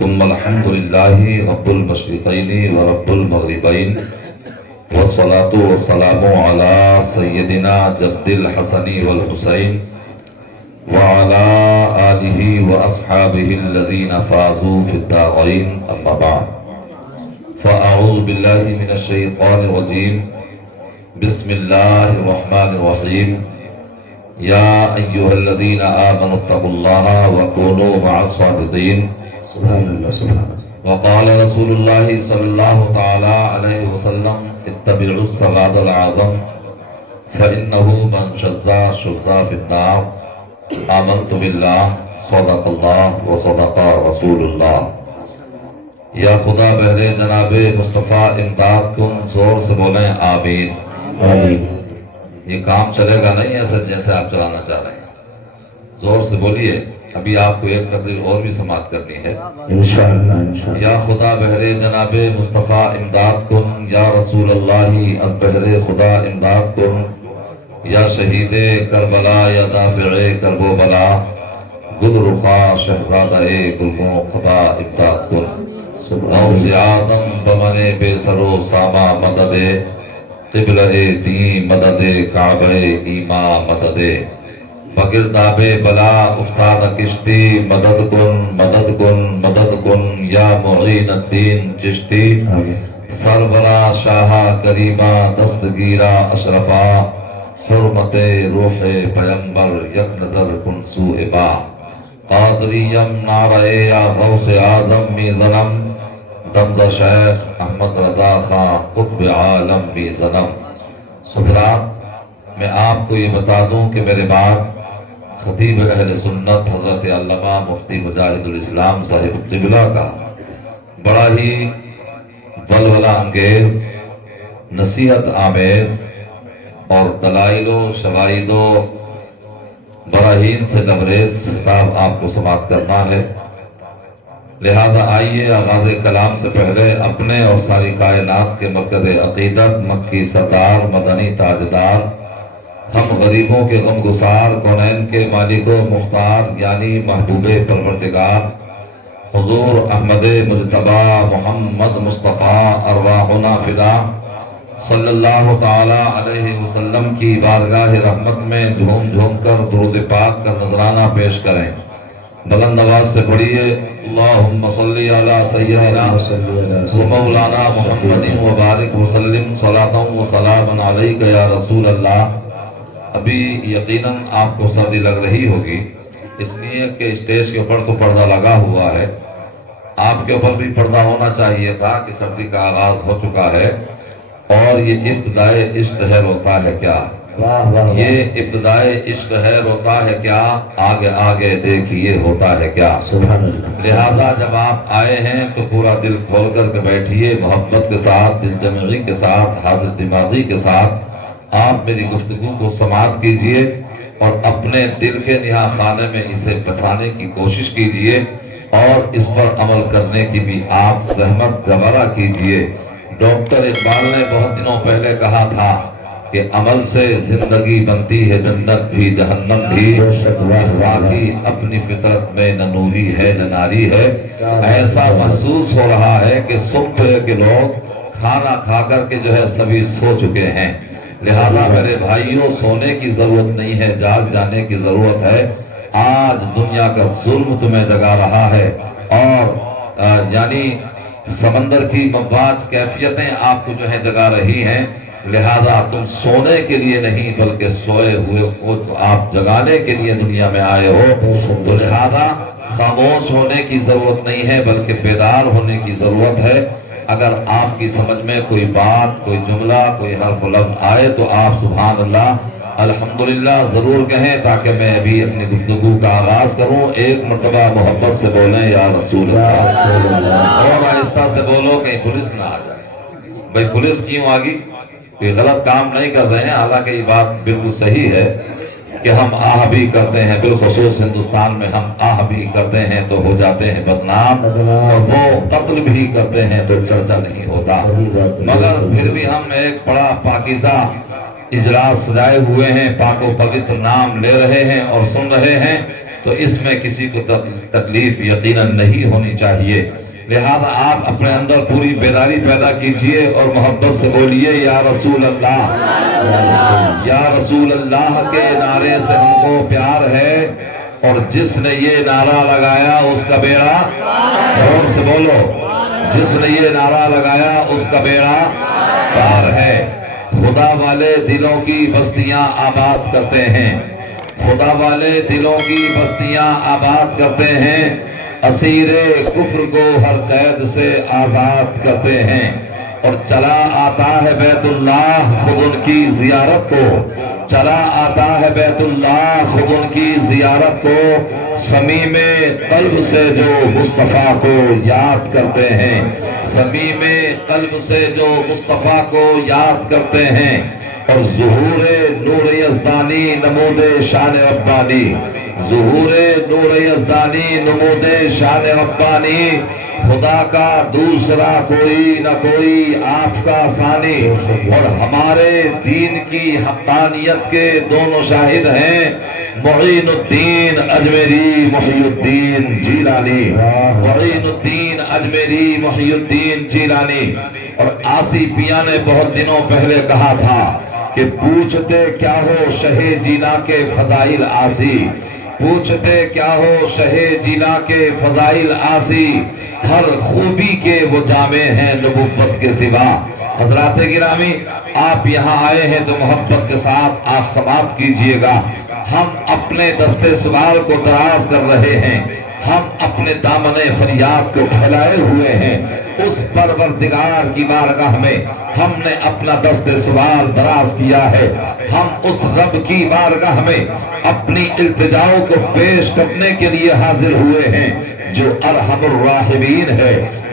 ثم الحمد لله رب المشرقين ورب المغربين والصلاة والسلام على سيدنا جد الحسن والحسين وعلى آله وأصحابه الذين فازوا في الدارين أما بعد فأعوذ بالله من الشيطان الرجيم بسم الله الرحمن الرحيم يا أيها الذين آمنوا اتقوا الله وكونوا مع الصادقين سبحان الله سبحان الله. وقال رسول الله صلى الله تعالى عليه وسلم اتبعوا الصراط الأعظم فإنه من شذ في النار. آمنت بالله صدق الله وصدق رسول الله. یا خدا بہرے جناب مصطفیٰ امداد کن، زور سے بولیں آمین. آمین. یہ کام چلے گا نہیں ایسا جیسے آپ چلانا چاہ رہے ہیں، زور سے بولیے. ابھی آپ کو ایک تقریر اور بھی سماعت کرنی ہے انشاءاللہ انشاءاللہ. یا خدا بہرے جناب مصطفیٰ امداد کن، یا رسول اللہ از بہرے خدا امداد کن، یا شہید کربلا یا دافع کرب و بلا، گل رخا شہزادہ گلگوں خدا امداد کن. غوث اعظم بمن بے سرو ساما مدد، قبلہ دین مدد، کعبہ ایمان مدد، بگرداب بلا افتاد کشتی، مدد کن مدد کن مدد کن یا معین الدین چشتی. سربرا شاہ کریمہ دستگیرہ اشرفا، حرمت روح پیمبر یک نظر کن سوء با. قادریم نعرہ یا غوث اعظم می ظلم، دمد شیخ احمد رضا خان قطب عالم بھی ظلم. حضرات، میں آپ کو یہ بتا دوں کہ میرے بعد خطیب اہل سنت حضرت علامہ مفتی مجاہد الاسلام صاحب قبلہ کا بڑا ہی ولولہ انگیز، نصیحت آمیز اور دلائل و شواہد و براہین سے لبریز خطاب آپ کو سماعت کرنا ہے. لہذا آئیے آغاز کلام سے پہلے اپنے اور ساری کائنات کے مرکز عقیدت، مکی سردار، مدنی تاجدار، ہم غریبوں کے غم گسار، کونین کے مالک و مختار یعنی محبوب پروردگار حضور احمد مجتبی محمد مصطفیٰ ارواحنا فدا صلی اللہ تعالی علیہ وسلم کی بارگاہ رحمت میں جھوم جھوم کر درود پاک کا نذرانہ پیش کریں. بلند آواز سے پڑھیے اللہم صلی علی سیدنا و مولانا محمد و بارک وسلم صلاۃ و سلام علیک یا رسول اللہ. ابھی یقیناً آپ کو سردی لگ رہی ہوگی، اس لیے کہ اسٹیج کے اوپر تو پردہ لگا ہوا ہے. آپ کے اوپر بھی پردہ ہونا چاہیے تھا کہ سردی کا آغاز ہو چکا ہے. اور یہ ابتدائے عشق ہے روتا ہے کیا، یہ ابتدائے عشق ہے روتا ہے کیا، آگے آگے دیکھیے ہوتا ہے کیا. لہذا جب آپ آئے ہیں تو پورا دل کھول کر کے بیٹھیے، محبت کے ساتھ، دل جمعی کے ساتھ، حاضر دماغی کے ساتھ آپ میری گفتگو کو سماعت کیجئے اور اپنے دل کے نہا خانے میں اسے بسانے کی کوشش کیجئے اور اس پر عمل کرنے کی بھی آپ زحمت گوارا کیجئے. ڈاکٹر اقبال نے بہت دنوں پہلے کہا تھا کہ عمل سے زندگی بنتی ہے جنت بھی جہنم بھی، واقعی اپنی فطرت میں نہ نوری ہے نہ ناری ہے. ایسا محسوس ہو رہا ہے کہ صبح کے لوگ کھانا کھا کر کے جو ہے سبھی سو چکے ہیں. لہذا میرے بھائیوں، سونے کی ضرورت نہیں ہے، جاگ جانے کی ضرورت ہے. آج دنیا کا ظلم تمہیں جگا رہا ہے اور یعنی سمندر کی مواج کیفیتیں آپ کو جو ہے جگا رہی ہیں. لہذا تم سونے کے لیے نہیں بلکہ سوئے ہوئے کو تو آپ جگانے کے لیے دنیا میں آئے ہو. تو لہذا خاموش ہونے کی ضرورت نہیں ہے بلکہ بیدار ہونے کی ضرورت ہے. اگر آپ کی سمجھ میں کوئی بات، کوئی جملہ، کوئی حرف لفظ آئے تو آپ سبحان اللہ الحمدللہ ضرور کہیں تاکہ میں ابھی اپنی گفتگو کا آغاز کروں. ایک مرتبہ محبت سے بولیں یا رسول اللہ، اور آہستہ سے بولو کہیں پولیس نہ آ جائے. بھائی پولیس کیوں آ گئی؟ کوئی غلط کام نہیں کر رہے ہیں، حالانکہ یہ بات بالکل صحیح ہے کہ ہم آہ بھی کرتے ہیں، بالخصوص ہندوستان میں ہم آہ بھی کرتے ہیں تو ہو جاتے ہیں بدنام، اور وہ قتل بھی کرتے ہیں تو چرچا نہیں ہوتا. مگر پھر بھی ہم ایک بڑا پاکیزہ اجلاس سجائے ہوئے ہیں، پاک و پوتر نام لے رہے ہیں اور سن رہے ہیں تو اس میں کسی کو تکلیف یقیناً نہیں ہونی چاہیے. لہذا آپ اپنے اندر پوری بیداری پیدا کیجئے اور محبت سے بولیے یا رسول اللہ. یا رسول اللہ کے نعرے سے ہم کو پیار ہے، اور جس نے یہ نعرہ لگایا اس کا بیڑا، اور سے بولو، جس نے یہ نعرہ لگایا اس کا بیڑا پار ہے. خدا والے دلوں کی بستیاں آباد کرتے ہیں، خدا والے دلوں کی بستیاں آباد کرتے ہیں، اسیر کفر کو ہر قید سے آزاد کرتے ہیں. اور چلا آتا ہے بیت اللہ خود ان کی زیارت کو، چلا آتا ہے بیت اللہ خود ان کی زیارت کو، صمیم قلب سے جو مصطفیٰ کو یاد کرتے ہیں، صمیم قلب سے جو مصطفیٰ کو یاد کرتے ہیں. اور ظہور نور یزدانی نمود شان ربانی، ظہور نور یزدانی نمود شان ربانی، خدا کا دوسرا کوئی نہ کوئی آپ کا ثانی. اور ہمارے دین کی حقانیت کے دونوں شاہد ہیں معین الدین اجمیری محی الدین جیلانی، معین الدین اجمیری محی الدین جیلانی. اور آسی پیا نے بہت دنوں پہلے کہا تھا کہ پوچھتے کیا ہو شہ جینا کے فضائل آسی، پوچھتے کیا ہو شہ جینا کے فضائل آسی، ہر خوبی کے وہ جامع ہیں نبوت کے سوا. حضرات گرامی، آپ یہاں آئے ہیں تو محبت کے ساتھ آپ سماعت کیجئے گا. ہم اپنے دستے سوال کو دراز کر رہے ہیں، ہم اپنے دامن فریاد کو پھیلائے ہوئے ہیں. اس پروردگار کی بارگاہ میں ہم نے اپنا دست سوال دراز کیا ہے. ہم اس رب کی بارگاہ میں اپنی التجاؤں کو پیش کرنے کے لیے حاضر ہوئے ہیں جو ارحم الراحمین ہے،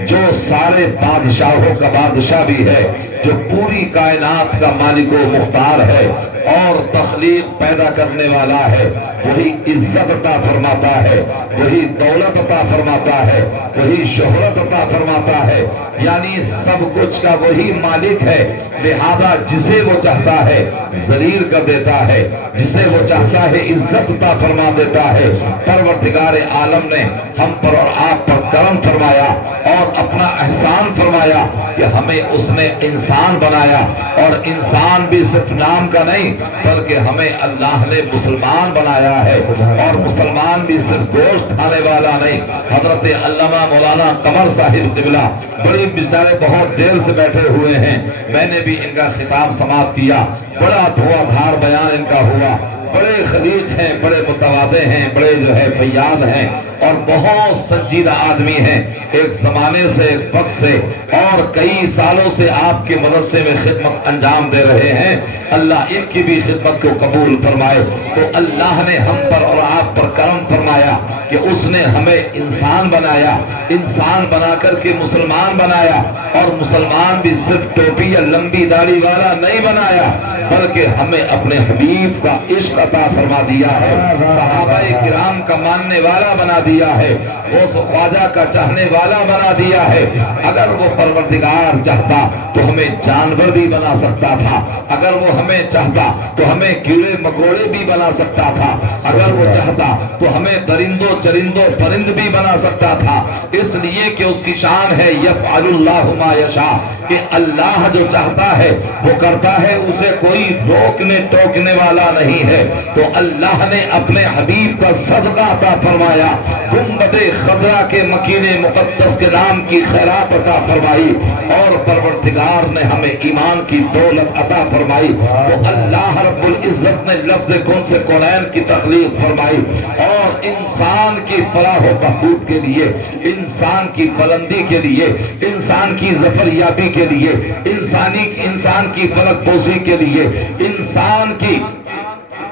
جو سارے بادشاہوں کا بادشاہ بھی ہے، جو پوری کائنات کا مالک و مختار ہے اور تخلیق پیدا کرنے والا ہے. وہی عزت عطا فرماتا ہے، وہی دولت عطا فرماتا ہے، وہی شہرت عطا فرماتا ہے، یعنی سب کچھ کا وہی مالک ہے. لہذا جسے وہ چاہتا ہے ذلیل کر دیتا ہے، جسے وہ چاہتا ہے عزت عطا فرما دیتا ہے. پروردگار عالم نے ہم پر اور آپ پر کرم فرمایا اور اپنا احسان فرمایا کہ ہمیں اس نے انسان بنایا، اور انسان بھی صرف نام کا نہیں بلکہ ہمیں اللہ نے مسلمان بنایا ہے. اور مسلمان بھی صرف گوشت کھانے والا نہیں. حضرت علامہ مولانا قمر صاحب قبلہ بڑی بیچارے بہت دیر سے بیٹھے ہوئے ہیں، میں نے بھی ان کا خطاب سماعت کیا. بڑا دھواں دھار بیان ان کا ہوا. بڑے خلیق ہیں، بڑے متواضع ہیں، بڑے جو ہے فیاض ہیں اور بہت سنجیدہ آدمی ہیں. ایک زمانے سے، ایک وقت سے اور کئی سالوں سے آپ کے مدرسے میں خدمت انجام دے رہے ہیں. اللہ ان کی بھی خدمت کو قبول فرمائے. تو اللہ نے ہم پر اور آپ پر کرم فرمایا کہ اس نے ہمیں انسان بنایا، انسان بنا کر کے مسلمان بنایا. اور مسلمان بھی صرف ٹوپی یا لمبی داڑھی والا نہیں بنایا بلکہ ہمیں اپنے حبیب کا عشق عطا فرما دیا ہے، صحابہ کرام کا ماننے والا بنا دیا ہے، غوث خواجہ کا چاہنے والا بنا دیا ہے. اگر وہ پروردگار چاہتا تو ہمیں جانور بھی بنا سکتا تھا، اگر وہ ہمیں چاہتا تو ہمیں کیڑے مکوڑے بھی بنا سکتا تھا، اگر وہ چاہتا تو ہمیں درندوں چرندوں پرند بھی بنا سکتا تھا. اس لیے کہ اس کی شان ہے یفعل اللہ ما یشاء، کہ اللہ جو چاہتا ہے وہ کرتا ہے، اسے کوئی روکنے ٹوکنے والا نہیں ہے. تو اللہ نے اپنے حبیب کا صدقہ عطا فرمایا، گنبد خضرا کے مکین مقدس کے نام کی خیرات عطا فرمائی، اور پروردگار نے ہمیں ایمان کی دولت عطا فرمائی. تو اللہ رب العزت نے لفظ کن سے کونین کی تخلیق فرمائی، اور انسان کی فلاح و بہبود کے لیے، انسان کی بلندی کے لیے، انسان کی ظفر یابی کے لیے، انسان کی فلک بوزی کے لیے، انسان کی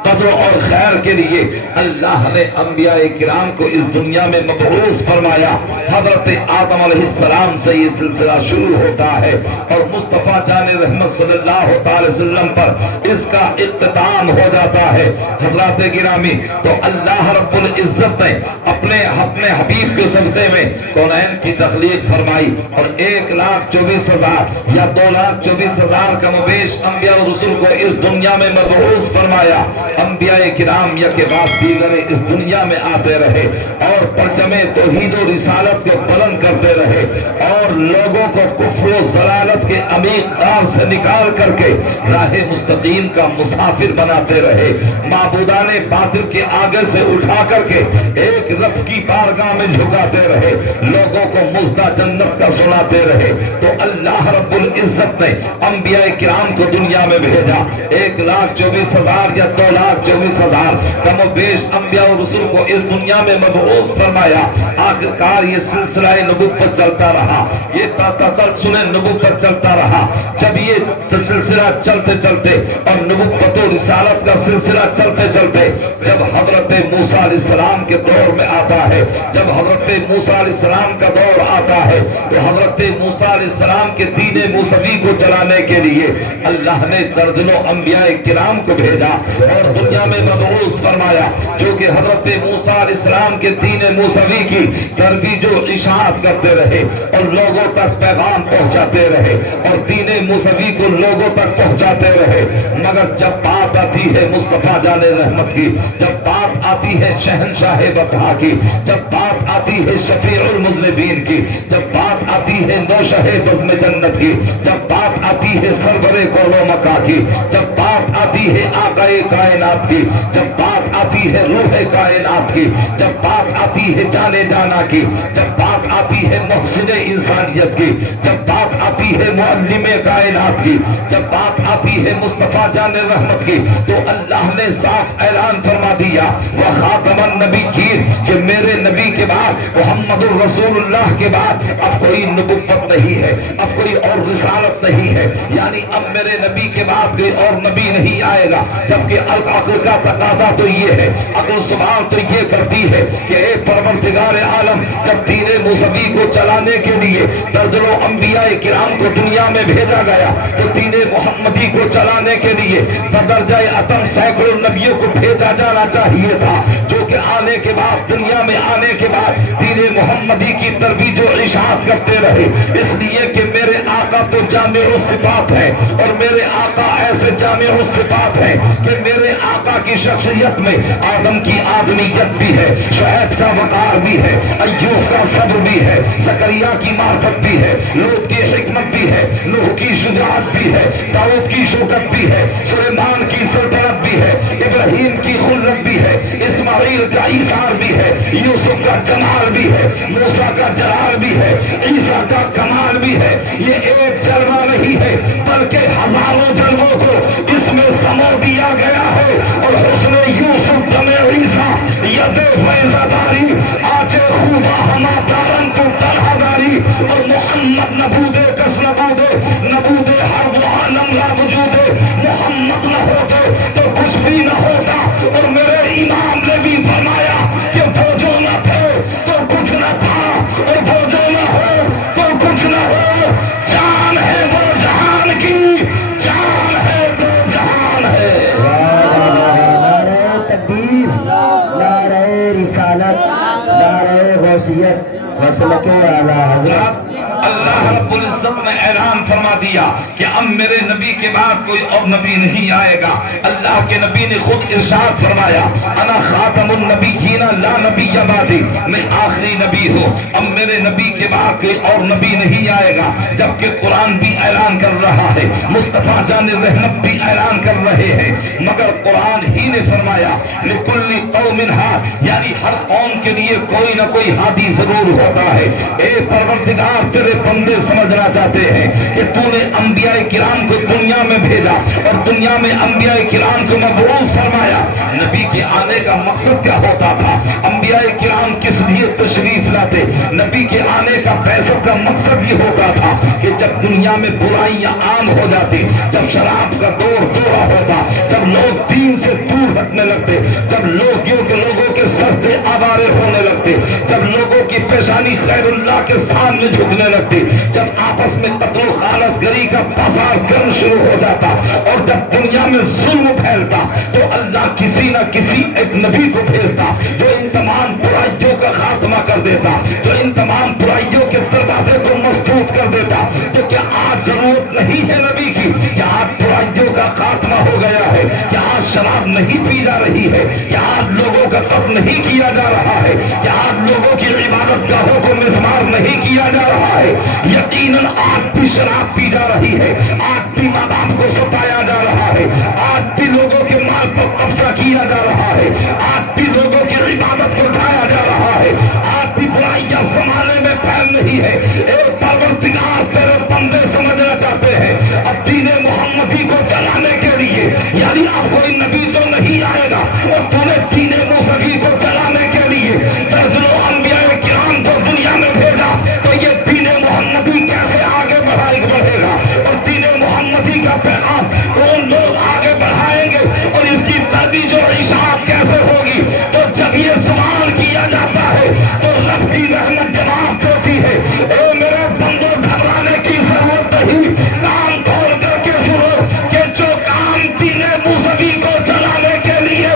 قدر اور خیر کے لیے اللہ نے انبیاء کرام کو اس دنیا میں مبعوث فرمایا. حضرت آدم علیہ السلام سے یہ سلسلہ شروع ہوتا ہے اور مصطفیٰ جان رحمت صلی اللہ علیہ وسلم پر اس کا اختتام ہو جاتا ہے. حضرات گرامی، تو اللہ رب العزت نے اپنے حبیب کے صدقے میں کونین کی تخلیق فرمائی، اور 1,24,000 یا 2,24,000 کم و بیش انبیاء و رسول کو اس دنیا میں مبعوث فرمایا. انبیاء کرام یک بعد دیگر اس دنیا میں آتے رہے اور پرچم توحید و رسالت کو بلند کرتے رہے اور لوگوں کو کفر و ضلالت کے عمیق غار سے نکال کر کے راہ مستقیم کا مسافر بناتے رہے، معبودان باطل کے آگے سے اٹھا کر کے ایک رب کی بارگاہ میں جھکاتے رہے، لوگوں کو مژدہ جنت کا سناتے رہے۔ تو اللہ رب العزت نے انبیاء کرام کو دنیا میں بھیجا، 1,24,000 یا 2,24,000 کم و بیش انبیاء و رسول کو اس دنیا میں مبعوث فرمایا۔ آخرکار یہ سلسلہ نبوت چلتا رہا، یہ تسلسل نبوت چلتا رہا۔ جب یہ سلسلہ چلتے چلتے اور نبوت و رسالت کا سلسلہ چلتے چلتے جب حضرت موسیٰ علیہ السلام کے دور میں آتا ہے، جب حضرت موسیٰ علیہ السلام کا دور آتا ہے تو حضرت موسیٰ علیہ السلام کے دین موسوی کو چلانے کے لیے اللہ نے درجنوں انبیاء کرام کو بھیجا اور دنیا میں مبعوث فرمایا، جو کہ حضرت موسیٰ علیہ السلام کے دین موسوی کی ترویج و اشاعت کرتے رہے اور لوگوں تک پیغام پہنچاتے رہے اور دین موسوی کو لوگوں تک پہنچاتے رہے۔ مگر جب بات آتی ہے مصطفیٰ جان رحمت کی، جب بات آتی ہے شہنشاہ بطحا کی، جب بات آتی ہے شفیع المذنبین کی، جب بات آتی ہے نوشہ بزم جنت کی، جب بات آتی ہے سرور کون و مکا کی، جب بات آتی ہے آقائے کائنات کی، جب بات آتی ہے روح کائنات کی، جب بات آتی ہے جانے جانا کی، جب بات آتی ہے محسن انسانیت کی، جب بات آتی ہے معلم کائنات کی، جب بات آتی ہے مصطفیٰ جان رحمت کی، تو اللہ نے صاف اعلان فرما دیا وخاتم النبیین کہ میرے نبی کے بعد محمد الرسول اللہ کے بعد اب کوئی نبوت نہیں ہے، اب کوئی اور رسالت نہیں ہے، یعنی اب میرے نبی کے بعد کوئی اور نبی نہیں آئے گا۔ جبکہ عقل کا تقاضا تو یہ ہے، عقل سوال تو یہ کرتی ہے کہ اے پروردگار عالم، جب دین موسوی کو چلانے کے لیے درجنوں انبیاء کرام کو دنیا میں بھیجا گیا تو دین محمدی کو چلانے کے لیے بدرجہ اتم سینکڑوں نبیوں کو بھیجا جانا چاہیے تھا، جو کہ آنے کے بعد دنیا میں آنے کے بعد دین محمدی کی ترویج و اشاعت کرتے رہے، اس لیے کہ میرے آقا تو جامع الصفات ہے اور میرے آقا ایسے جامع الصفات ہیں کہ میرے آقا کی شخصیت میں آدم کی آدمیت بھی ہے، شعیب کا وقار بھی ہے، ایوب کا صبر بھی ہے، زکریا کی معرفت بھی ہے، لوط کی حکمت بھی ہے، نوح کی شجاعت بھی ہے، داؤد کی شوکت بھی ہے، سلیمان کی سلطنت بھی ہے، ابراہیم کی خلت بھی ہے، اسماعیل کا ایثار بھی ہے، یوسف کا جمال بھی ہے، موسیٰ کا جلال بھی ہے، عیسیٰ کا کمال بھی ہے۔ یہ ایک جلوہ نہیں ہے بلکہ ہزاروں جلووں کو اس میں سمو دیا گیا ہے، اور حسن یوسف دم عیسیٰ ید فیضداری آچے خوبہ ہما دارن تو طرح داری، اور محمد نبود کس نبود ہر وہ عالم لا وجود، محمد نہ ہوتے تو کچھ بھی نہ ہوتا، اور میرے امام نے بھی فرمایا کہ وہ جو نہ تھے تو کچھ نہ تھا، اور وہ جو نہ ہو تو کچھ نہ ہو، جان ہے وہ جہان کی، جان ہے وہ جہان ہے۔ نعرہ تکبیر، نعرہ رسالت، نعرہ غوثیت، وسلک اعلی حضرت۔ اللہ رب العزت نے اعلان فرما دیا کہ اب میرے نبی کے بعد کوئی اور نبی نہیں آئے گا۔ اللہ کے نبی نے خود ارشاد فرمایا انا خاتم النبیین لا نبی بعدی، میں آخری نبی ہوں، اب میرے نبی کے بعد کوئی اور نبی نہیں آئے گا۔ جبکہ قرآن بھی اعلان کر رہا ہے، مصطفیٰ جان رحمت بھی اعلان کر رہے ہیں، مگر قرآن ہی نے فرمایا لکل قوم ہاد، یعنی ہر قوم کے لیے کوئی نہ کوئی ہادی ضرور ہوتا ہے۔ اے پروردگار، تیرے بندے سمجھنا چاہتے ہیں کہ تو نے انبیاء کرام کو دنیا میں بھیجا اور دنیا میں انبیاء کرام کو مبعوث فرمایا۔ نبی کے آنے کا مقصد کیا ہوتا تھا؟ انبیاء کرام کس لیے تشریف لاتے؟ نبی کے آنے کا بعثت کا مقصد یہ ہوتا تھا کہ جب دنیا میں برائیاں عام ہو جاتی، جب شراب کا دور دورہ ہوتا، جب لوگ دین سے دور ہٹنے لگتے، جب لوگوں کے سجدے آوارے ہونے لگتے، جب لوگوں کی پیشانی خیر اللہ کے سامنے جھکنے لگتی، جب آپس میں قتل و غارت گری کا بازار گرم شروع ہو جاتا، اور جب دنیا میں ظلم پھیلتا تو اللہ کسی نہ کسی ایک نبی کو بھیجتا جو ان تمام برائیوں کا خاتمہ کر دیتا، جو ان تمام برائیوں کے دروازے کو مسدود کر دیتا۔ تو کیا آج ضرورت نہیں ہے نبی کی کہ آج برائیوں کا خاتمہ ہو گیا ہے، کہ آج شراب نہیں پی جا رہی ہے، کہ آج لوگوں کا قتل نہیں کیا جا رہا ہے، کہ آج لوگوں کی عبادت گاہوں کو مسمار نہیں کیا جا رہا ہے، یقیناً آج بھی شراب پی جا رہی ہے، آج بھی ماں باپ کو ستایا جا رہا ہے، آج بھی لوگوں کے مال پر قبضہ کیا جا رہا ہے، آج بھی لوگوں کی عبادت کو اٹھایا جا رہا ہے، آج بھی برائیاں زمانے میں پھیل رہی ہے۔ اے پروردگار، تیرے بندے سمجھنا چاہتے ہیں اب دین محمدی کو چلانے کے لیے، یعنی اب کوئی نبی تو نہیں آئے گا، اور تو نے دین موسیقی کو چلانے کے لیے درجنوں انبیاء کرام کو دنیا میں بھیجا، تو یہ دین محمدی کیسے آگے بڑھے گا، اور دین محمدی کا پیغام کون لوگ آگے بڑھائیں گے، اور اس کی ترویج و اشاعت کیسے ہوگی؟ تو جب یہ سوال کیا جاتا ہے تو رب کی رحمت جواب دیتی ہے، اے میرے بندو، گھبرانے کی ضرورت نہیں، کان کھول کر کے سنو کہ جو کام دین موسیقی کو چلانے کے لیے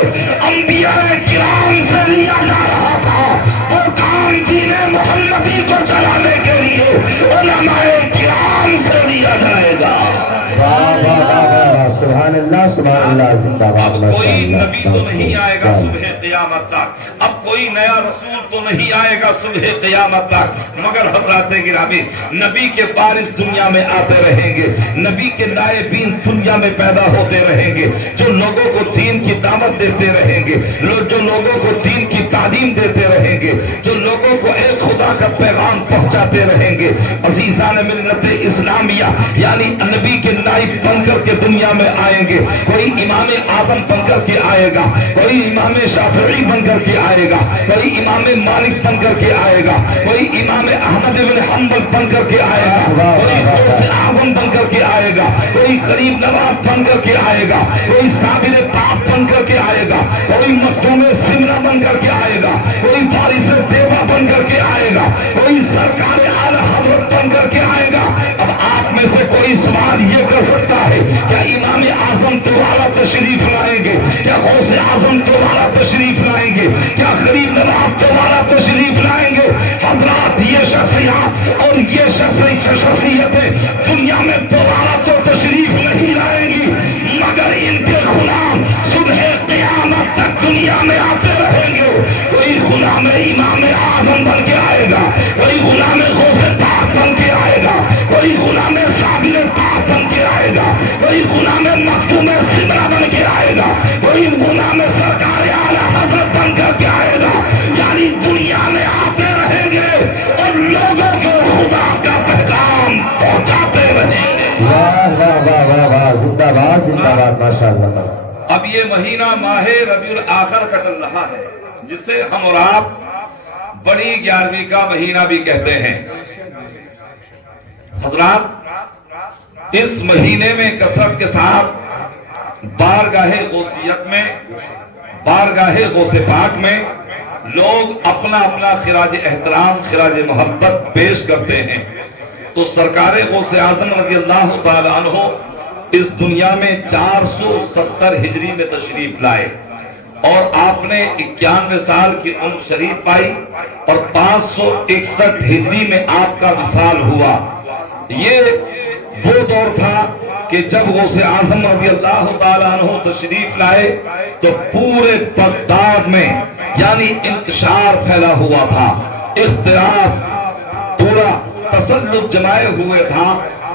انبیاء کرام سے لیا جا رہا تھا، وہ کام دین محمدی کو چلانے کے لیے علماء کرام سے لیا جائے گا۔ واہ واہ واہ واہ، سبحان اللہ سبحان اللہ، زندہ باد، اب ماشاء کوئی اللہ۔ نبی تو نہیں آئے گا صبح قیامت تک، اب کوئی نیا رسول تو نہیں آئے گا صبح قیامت تک، مگر حضرات گرامی، نبی کے وارث دنیا میں آتے رہیں گے، نبی کے نائبین دنیا میں پیدا ہوتے رہیں گے، جو لوگوں کو دین کی دعوت دیتے رہیں گے، جو لوگوں کو دین کی تعلیم دیتے رہیں گے، جو لوگوں کو ایک خدا کا پیغام پہنچاتے رہیں گے۔ عزیزان ملت اسلامیہ، یعنی نبی کے نائب بن کر کے دنیا میں آئیں گے، کوئی امام اعظم بن کر کے آئے گا، کوئی امام شافعی بن کر کے آئے گا، کوئی امام مالک بن کر کے آئے گا، کوئی امام احمد بن حنبل بن کر کے آئے گا، کوئی غوث اعظم بن کر کے آئے گا، کوئی غریب نواز بن کر کے آئے گا، کوئی صابر پاک بن کر کے آئے گا، کوئی مخدوم سمرہ بن کر کے آئے گا، کوئی وارث دیوا بن کر کے آئے گا، کوئی سرکار اعلی حضرت بن کر کے آئے گا۔ اب آپ میں سے کوئی سوال یہ کر سکتا ہے، کیا امام اعظم دوبارہ تشریف لائیں گے؟ کیا غوث اعظم دوبارہ تشریف لائیں گے؟ کیا غریب نواز دوبارہ تشریف لائیں گے؟ حضرات، یہ شخصیات اور یہ شخصیتیں دنیا میں دوبارہ تو تشریف نہیں لائیں گی، مگر ان کے غلام صبح قیامت تک دنیا میں آتے رہیں گے۔ کوئی غلام امام اعظم بن کے آئے گا، کوئی غلام غوث پاک بن کے آئے گا، کوئی غلام صابر پاک بن کے آئے گا، کوئی غلام مخدوم سمرہ بن کے آئے گا، کوئی غلام سرکار اعلی حضرت بن کر کے آئے گا، یعنی دنیا میں آتے رہیں گے اور لوگوں کو خدا کا پیغام پہنچاتے رہیں گے۔ واہ واہ واہ واہ واہ، زندہ باد زندہ باد، ماشاء اللہ ماشاء اللہ۔ اب یہ مہینہ ماہ ربیع الاخر کا چل رہا ہے، جسے ہم اور آپ بڑی 11ویں کا مہینہ بھی کہتے ہیں۔ حضرات، اس مہینے میں کثرت کے ساتھ بارگاہ غوثیت میں، بارگاہ غوث پاک میں لوگ اپنا اپنا خراج احترام، خراج محبت پیش کرتے ہیں۔ تو سرکار غوث اعظم رضی اللہ تعالی عنہ اس دنیا میں 470 ہجری میں تشریف لائے، اور آپ نے 91 سال کی عمر شریف پائی، اور 561 ہجری میں آپ کا وصال ہوا۔ یہ وہ دور تھا کہ جب غوث اعظم رضی اللہ تعالیٰ عنہ تشریف لائے تو پورے بغداد میں یعنی انتشار پھیلا ہوا تھا، اختلاف، پورا تسلط جمائے ہوئے تھا،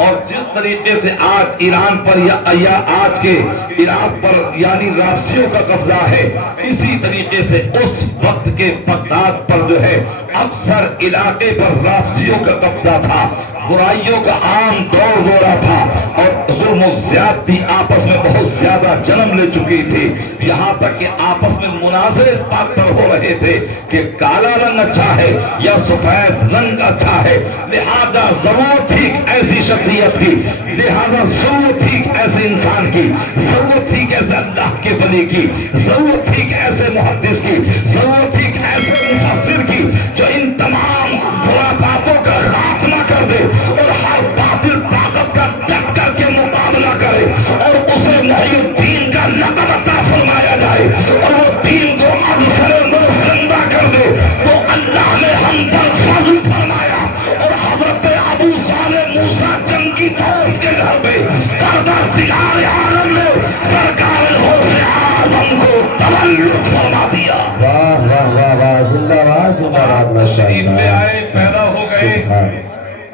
اور جس طریقے سے آج ایران پر یا آج کے عراق پر یعنی رافضیوں کا قبضہ ہے، اسی طریقے سے اس وقت کے بغداد پر جو ہے اکثر علاقے پر رافضیوں کا قبضہ تھا، برائیوں کا عام دور دورہ تھا، اور ظلم و زیادتی آپس میں بہت زیادہ جنم لے چکی تھی، یہاں تک کہ آپس میں مناظرے اس بات پر ہو رہے تھے کہ کالا رنگ اچھا ہے یا سفید رنگ اچھا ہے، لہذا ضرورت تھی ایسی شخصیت کی، لہذا ضرورت تھی ایسے انسان کی، ضرورت تھی ایسے اللہ کے ولی کی، ضرورت تھی ایسے محدث کی، ضرورت تھی ایسے مفسر کی جو ان تمام خرافاتوں کا خاتمہ کر دے اور ہر باطل طاقت کا ڈٹ کر کے مقابلہ کرے، اور اسے محی الدین کا لقب عطا فرمایا جائے، اور وہ دین کو ابصر نو زندہ کر دے۔ تو اللہ نے ہم پر فضل فرمایا، اور حضرت ابو صالح موسیٰ جنگی دور کے گھر پہ پردہ دگار عالم نے سرکار غوث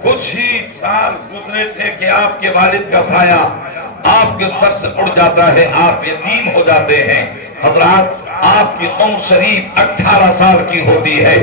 کچھ ہی سال گزرے تھے کہ آپ کے والد کا سایہ آپ کے سر سے اڑ جاتا ہے، آپ یتیم ہو جاتے ہیں۔ حضرات آپ کی عمر شریف 18 سال کی ہوتی ہے،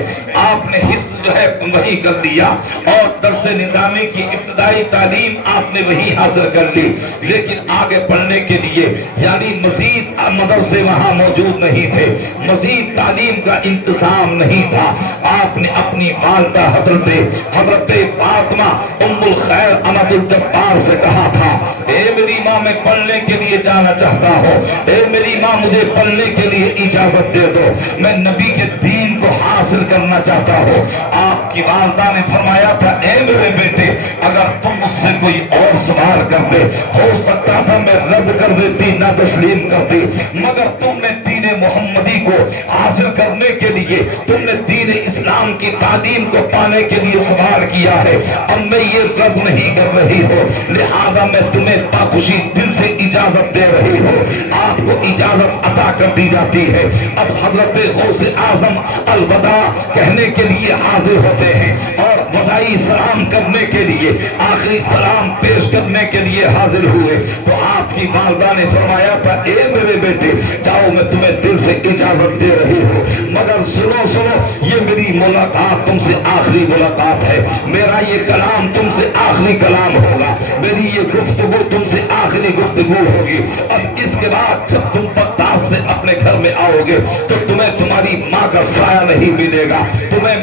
آپ نے حفظ جو ہے وہی کر لیا اور درس نظامی کی ابتدائی تعلیم آپ نے وہی حاصل کر لی، لیکن آگے پڑھنے کے لیے یعنی مزید مدرسے وہاں موجود نہیں تھے، مزید تعلیم کا انتظام نہیں تھا۔ آپ نے اپنی والدہ حضرت فاطمہ ام الخیر امت الجبار سے کہا تھا، اے میری ماں میں پڑھنے کے لیے جانا چاہتا ہوں، اے میری ماں مجھے پڑھنے کے لیے اجازت دے دو، میں نبی کے دین کو حاصل کرنا چاہتا ہوں۔ آپ کی والدہ نے فرمایا تھا، اے میرے بیٹے اگر تم مجھ سے کوئی اور سوال کرتے ہو سکتا تھا میں رد کر دیتی، نہ تسلیم کرتی، مگر تم نے دین محمدی کو حاصل کرنے کے لیے تم نے دین اسلام کی تعلیم کو پانے کے لیے سوال کیا ہے، اب میں یہ رد نہیں کر رہی ہوں، لہذا میں تمہیں خوشی دل سے اجازت دے رہی ہوں۔ آپ کو اجازت عطا کر دی جاتی ہے۔ اب حضرت غوث اعظم الوداع کہنے کے لیے حاضر ہوتے ہیں اور وداعی سلام کرنے کے لیے آخری سلام پیش کرنے کے لیے حاضر ہوئے تو آپ کی والدہ نے فرمایا تھا، اے میرے بیٹے جاؤ میں تمہیں دل سے اجازت دے رہی ہوں، مگر سنو یہ میری ملاقات تم سے آخری ملاقات ہے، میرا یہ کلام تم سے آخری کلام ہوگا، میری یہ گفتگو تم سے آخری گفتگو ہوگی۔ اب اس کے بعد جب تم بغداد سے اپنے گھر میں آؤ گے تو تمہیں تمہاری ماں کا سایہ نہیں ملے گا، تمہیں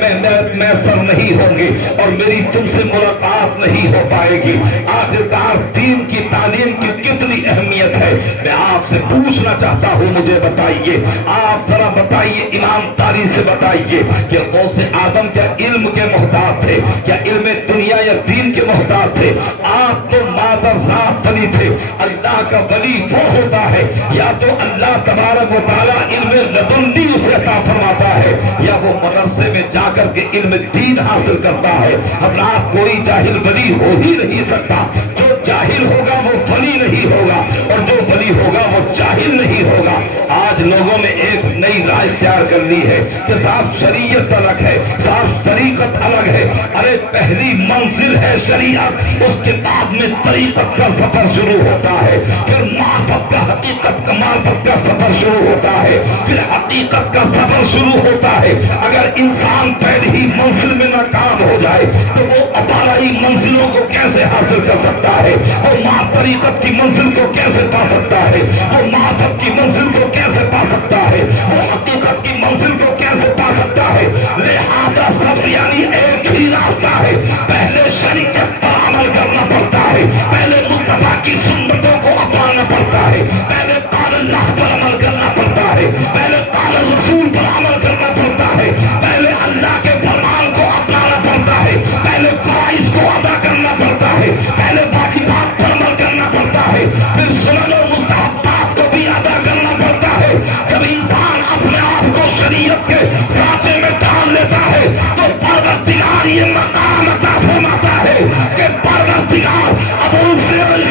میسر نہیں ہوں گے اور میری تم سے ملاقات نہیں ہو پائے گی۔ آخرکار دین کی تعلیم کی کتنی اہمیت ہے میں آپ سے پوچھنا چاہتا ہوں، مجھے بتائیے، آپ ذرا بتائیے ایمانداری سے بتائیے کہ غوث اعظم کیا علم کے محتاج تھے، کیا علم دنیا یا دین کے محتاج تھے؟ آپ تو مادر ذات بنی تھے۔ اللہ کا ولی وہ ہوتا ہے یا تو اللہ تبارک و تعالیٰ علم لدنی اسے عطا فرماتا ہے یا وہ مدرسے میں جا کر کے علم دین حاصل کرتا ہے۔ حضرات کوئی جاہل ولی ہو ہی نہیں سکتا، جو جاہل ہوگا وہ ولی نہیں ہوگا اور جو ولی ہوگا وہ جاہل نہیں ہوگا۔ آج لوگوں نے ایک نئی رائے تیار کر لی ہے کہ صاحب شریعت الگ ہے، صاحب طریقت الگ ہے۔ ارے پہلی منزل ہے شریعت، اس کے بعد میں طریقت کا سفر شروع ہوتا ہے، پھر معرفت کا حقیقت کا معرفت کا سفر شروع ہوتا ہے، پھر حقیقت کا سفر شروع ہوتا ہے۔ اگر انسان پہلی ہی منزل میں ناکام ہو جائے تو وہ ابتدائی منزلوں کو کیسے حاصل کر سکتا ہے؟ وہ طریقت کی منزل کو کیسے پا سکتا ہے؟ وہ معرفت کی منزل کو کیسے پا سکتا ہے؟ وہ حقیقت کی منزل کو کیسے پا سکتا ہے؟ لہذا سب یعنی ایک ہی راستہ ہے، پہلے شریعت پر عمل کرنا پڑتا ہے، پہلے مصطفیٰ کی سنتوں کو اپنانا پڑتا ہے، پہلے قال اللہ پر عمل کرنا پڑتا ہے، پہلے قال رسول پر عمل کرنا پڑتا ہے، پہلے اللہ کے فرمان کو اپنانا پڑتا ہے، پہلے فرائض کو ادا کرنا پڑتا ہے، پہلے واجبات پر عمل کرنا پڑتا ہے، پھر سنن و مستحبات کو بھی ادا کرنا پڑتا ہے۔ جب انسان اپنے آپ کو شریعت کے سانچے میں ڈال لیتا ہے تو پروردگار یہ مقام عطا فرماتا ہے کہ پروردگار اب اس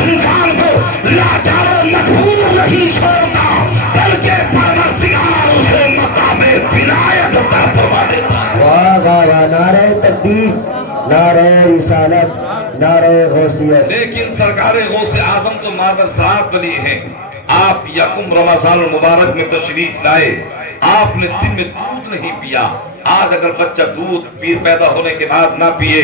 انسان کو لاچار و مجبور نہیں چھوڑتا، بلکہ پروردگار اسے مقام ولایت عطا فرما دیتا ہے۔ واہ واہ واہ، نعرہ تکبیر، نعرہ رسالت، نعرہ غوثیت۔ لیکن سرکار غوث اعظم تو مادر صاحب ولی ہیں۔ آپ یکم رمضان المبارک میں تشریف لائے، آپ نے دن میں دودھ نہیں پیا۔ آج اگر بچہ دودھ پیدا ہونے کے بعد نہ پیے،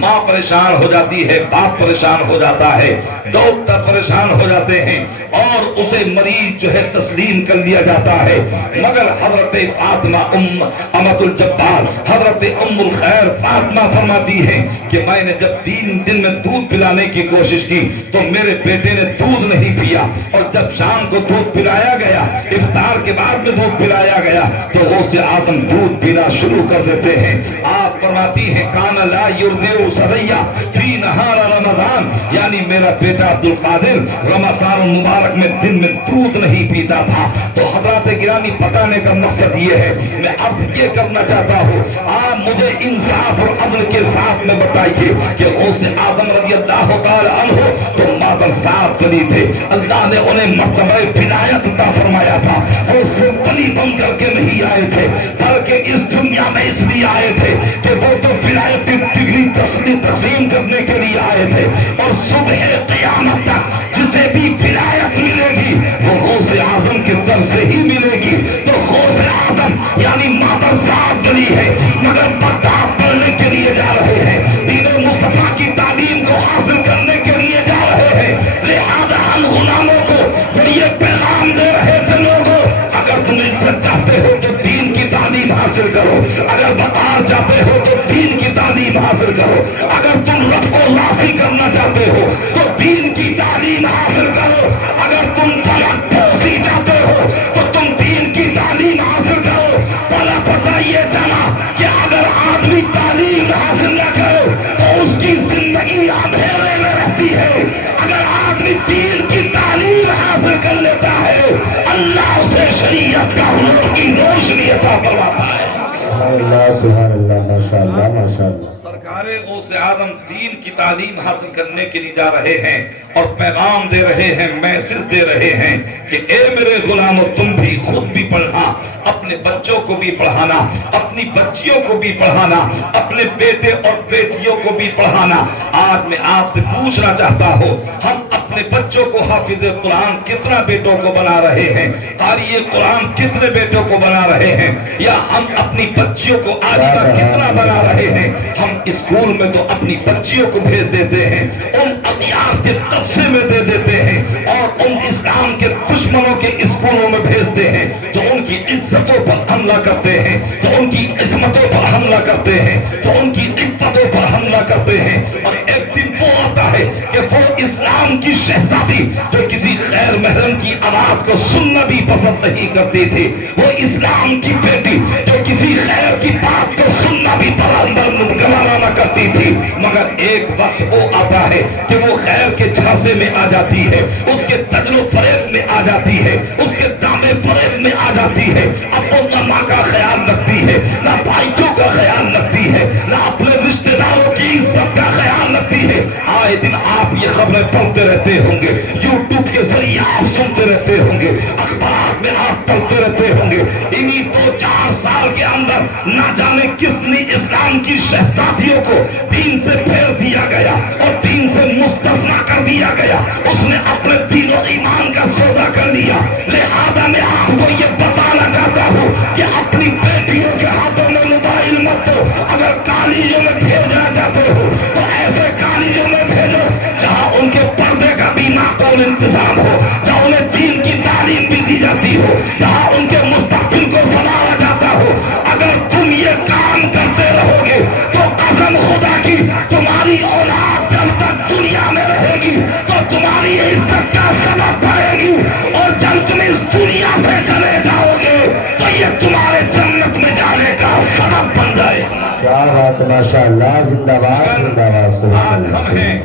ماں پریشان ہو جاتی ہے، باپ پریشان ہو جاتا ہے، ڈاکٹر پریشان ہو جاتے ہیں اور اسے مریض جو ہے تسلیم کر لیا جاتا ہے۔ مگر حضرت فاطمہ امت الجبار، حضرت ام الخیر فاطمہ فرماتی ہے کہ میں نے جب 3 دن میں دودھ پلانے کی کوشش کی تو میرے بیٹے نے دودھ نہیں پیا، اور جب شام کو دودھ پلایا گیا، افطار کے بعد میں دودھ پلایا گیا تو غوث اعظم دودھ پینا شروع کر دیتے ہیں۔ آپ فرماتی ہیں کان لا یرضع ثریا فی نہار رمضان، یعنی میرا بیٹا عبد القادر رمضان المبارک میں دن میں دودھ نہیں پیتا تھا۔ تو حضرات گرامی بتانے کا مقصد یہ ہے، میں اب یہ کرنا چاہتا ہوں، آپ مجھے انصاف اور عدل کے ساتھ میں بتائیے کہ غوث اعظم رضی اللہ تعالی عنہ تو مادر صاحب ولی تھے، اللہ نے انہیں مرتبہ ولایت عطا فرمایا تھا، وہ صرف ولی بن کر کے نہیں آئے تھے بلکہ اس دنیا میں اس لیے آئے تھے کہ وہ تو ولایت ڈگری تقسیم کرنے کے لیے آئے تھے، اور صبح قیامت تک جسے بھی ولایت ملے گی وہ غوث اعظم کے در سے ہی ملے گی۔ تو غوث اعظم یعنی مادر صاحب بنی ہے، مگر بغداد پڑھنے کے لیے جا رہے ہیں، دین مصطفیٰ کی تعلیم کو حاصل کرنے کے لیے جا رہے ہیں۔ لہذا ہم غلاموں کو وہ یہ پیغام دے رہے تھے، لوگوں اگر تم عزت چاہتے ہو تو دین کی تعلیم حاصل کرو، اگر وقار چاہتے ہو تو دین کی تعلیم حاصل کرو، اگر تم رب کو راضی کرنا چاہتے ہو تو دین کی تعلیم حاصل کرو، اگر تم فلک پوسی چاہتے ہو تو تم دین کی تعلیم حاصل کرو۔ بلا پتہ یہ چلا کہ اگر آدمی تعلیم حاصل نہ کرے تو اس کی زندگی اندھیرے میں رہتی ہے، اگر آدمی دین کی تعلیم حاصل کر لیتا ہے اللہ اسے شریعت کا نور کی روشنی عطا فرماتا ہے۔ سبحان اللہ، ماشاء اللہ، ماشاء اللہ۔ سرکار غوث اعظم دین کی تعلیم حاصل کرنے کے لیے جا رہے ہیں اور پیغام دے رہے ہیں، میسج دے رہے ہیں کہ اے میرے غلاموں، تم بھی خود بھی پڑھنا، اپنے بچوں کو بھی پڑھانا، اپنی بچیوں کو بھی پڑھانا، اپنے بیٹے اور بیٹیوں کو بھی پڑھانا۔ آج میں آپ سے پوچھنا چاہتا ہوں، ہم اپنے بچوں کو حافظ قرآن کتنا بیٹوں کو بنا رہے ہیں، قاری قرآن کتنے بیٹوں کو بنا رہے ہیں، یا ہم اپنی بچیوں کو آج تک کتنا بنا رہے ہیں؟ ہم اسکول میں تو اپنی بچیوں کو بھیج دیتے ہیں، ان اغیار کے تبصرے میں دے دیتے ہیں، اور ان اسلام کے دشمنوں کے اسکولوں میں بھیجتے ہیں جو ان کی عزتوں پر حملہ کرتے ہیں، جو ان کی عصمتوں پر حملہ کرتے ہیں، جو ان کی عفتوں پر حملہ کرتے ہیں۔ اور ایک دن وہ آتا ہے کہ وہ اسلام کی شہزادی جو کسی غیر محرم کی آواز کو سننا بھی پسند نہیں کرتی تھی، وہ اسلام کی بیٹی جو کسی غیر کی بات کو سننا بھی گوارا نہ کرتی تھی، مگر ایک وقت وہ آتا ہے کہ وہ غیر کے جھانسے میں آ جاتی ہے، اس کے تجل و فریب میں آ جاتی ہے، اس کے دامے فریب میں آ جاتی ہے۔ اب وہ نہ ماں کا خیال رکھتی ہے، نہ بھائیوں کا خیال رکھتی ہے، نہ اپنے رشتے داروں کی عزت کا خیال رکھتی ہے۔ آئے دن آپ یہ خبریں پڑھتے رہتے ہوں گے، یوٹیوب کے ذریعے آپ سنتے رہتے ہوں گے، اخبار میں آپ پڑھتے رہتے ہوں گے۔ انہی 2-4 سال کے اندر نہ جانے کس نے اسلام کی شہزادیوں کو دین سے پھیر دیا گیا اور دین سے مستثنا کر دیا گیا، اس نے اپنے دین و ایمان کا سودا کر لیا۔ لہذا میں آپ کو یہ بتانا چاہتا ہوں کہ اپنی بیٹیوں کے ہاتھوں میں موبائل مت دو، اگر کالجوں میں بھیجنا چاہتے ہو تو ایسے کالجوں میں بھیجو جہاں ان کے پردے کا بھی معقول انتظام ہو، جہاں انہیں دین کی تعلیم بھی دی جاتی ہو، جہاں ان کے مستقبل کو سنوارا جاتا ہو۔ اگر تم یہ کام کرتے رہو گے تو قسم خدا کی تمہاری اولاد جب تک دنیا میں رہے گی تو تمہاری عزت کا سبب بڑھے گی، اور جب تم اس دنیا سے چلے جاؤ گے تو یہ تمہارے جنت میں جانے کا سبب بن جائے گا۔ کیا بات، ماشاء اللہ، زندہ باد، زندہ باد، سبحان آج ہم اللہ۔ ہیں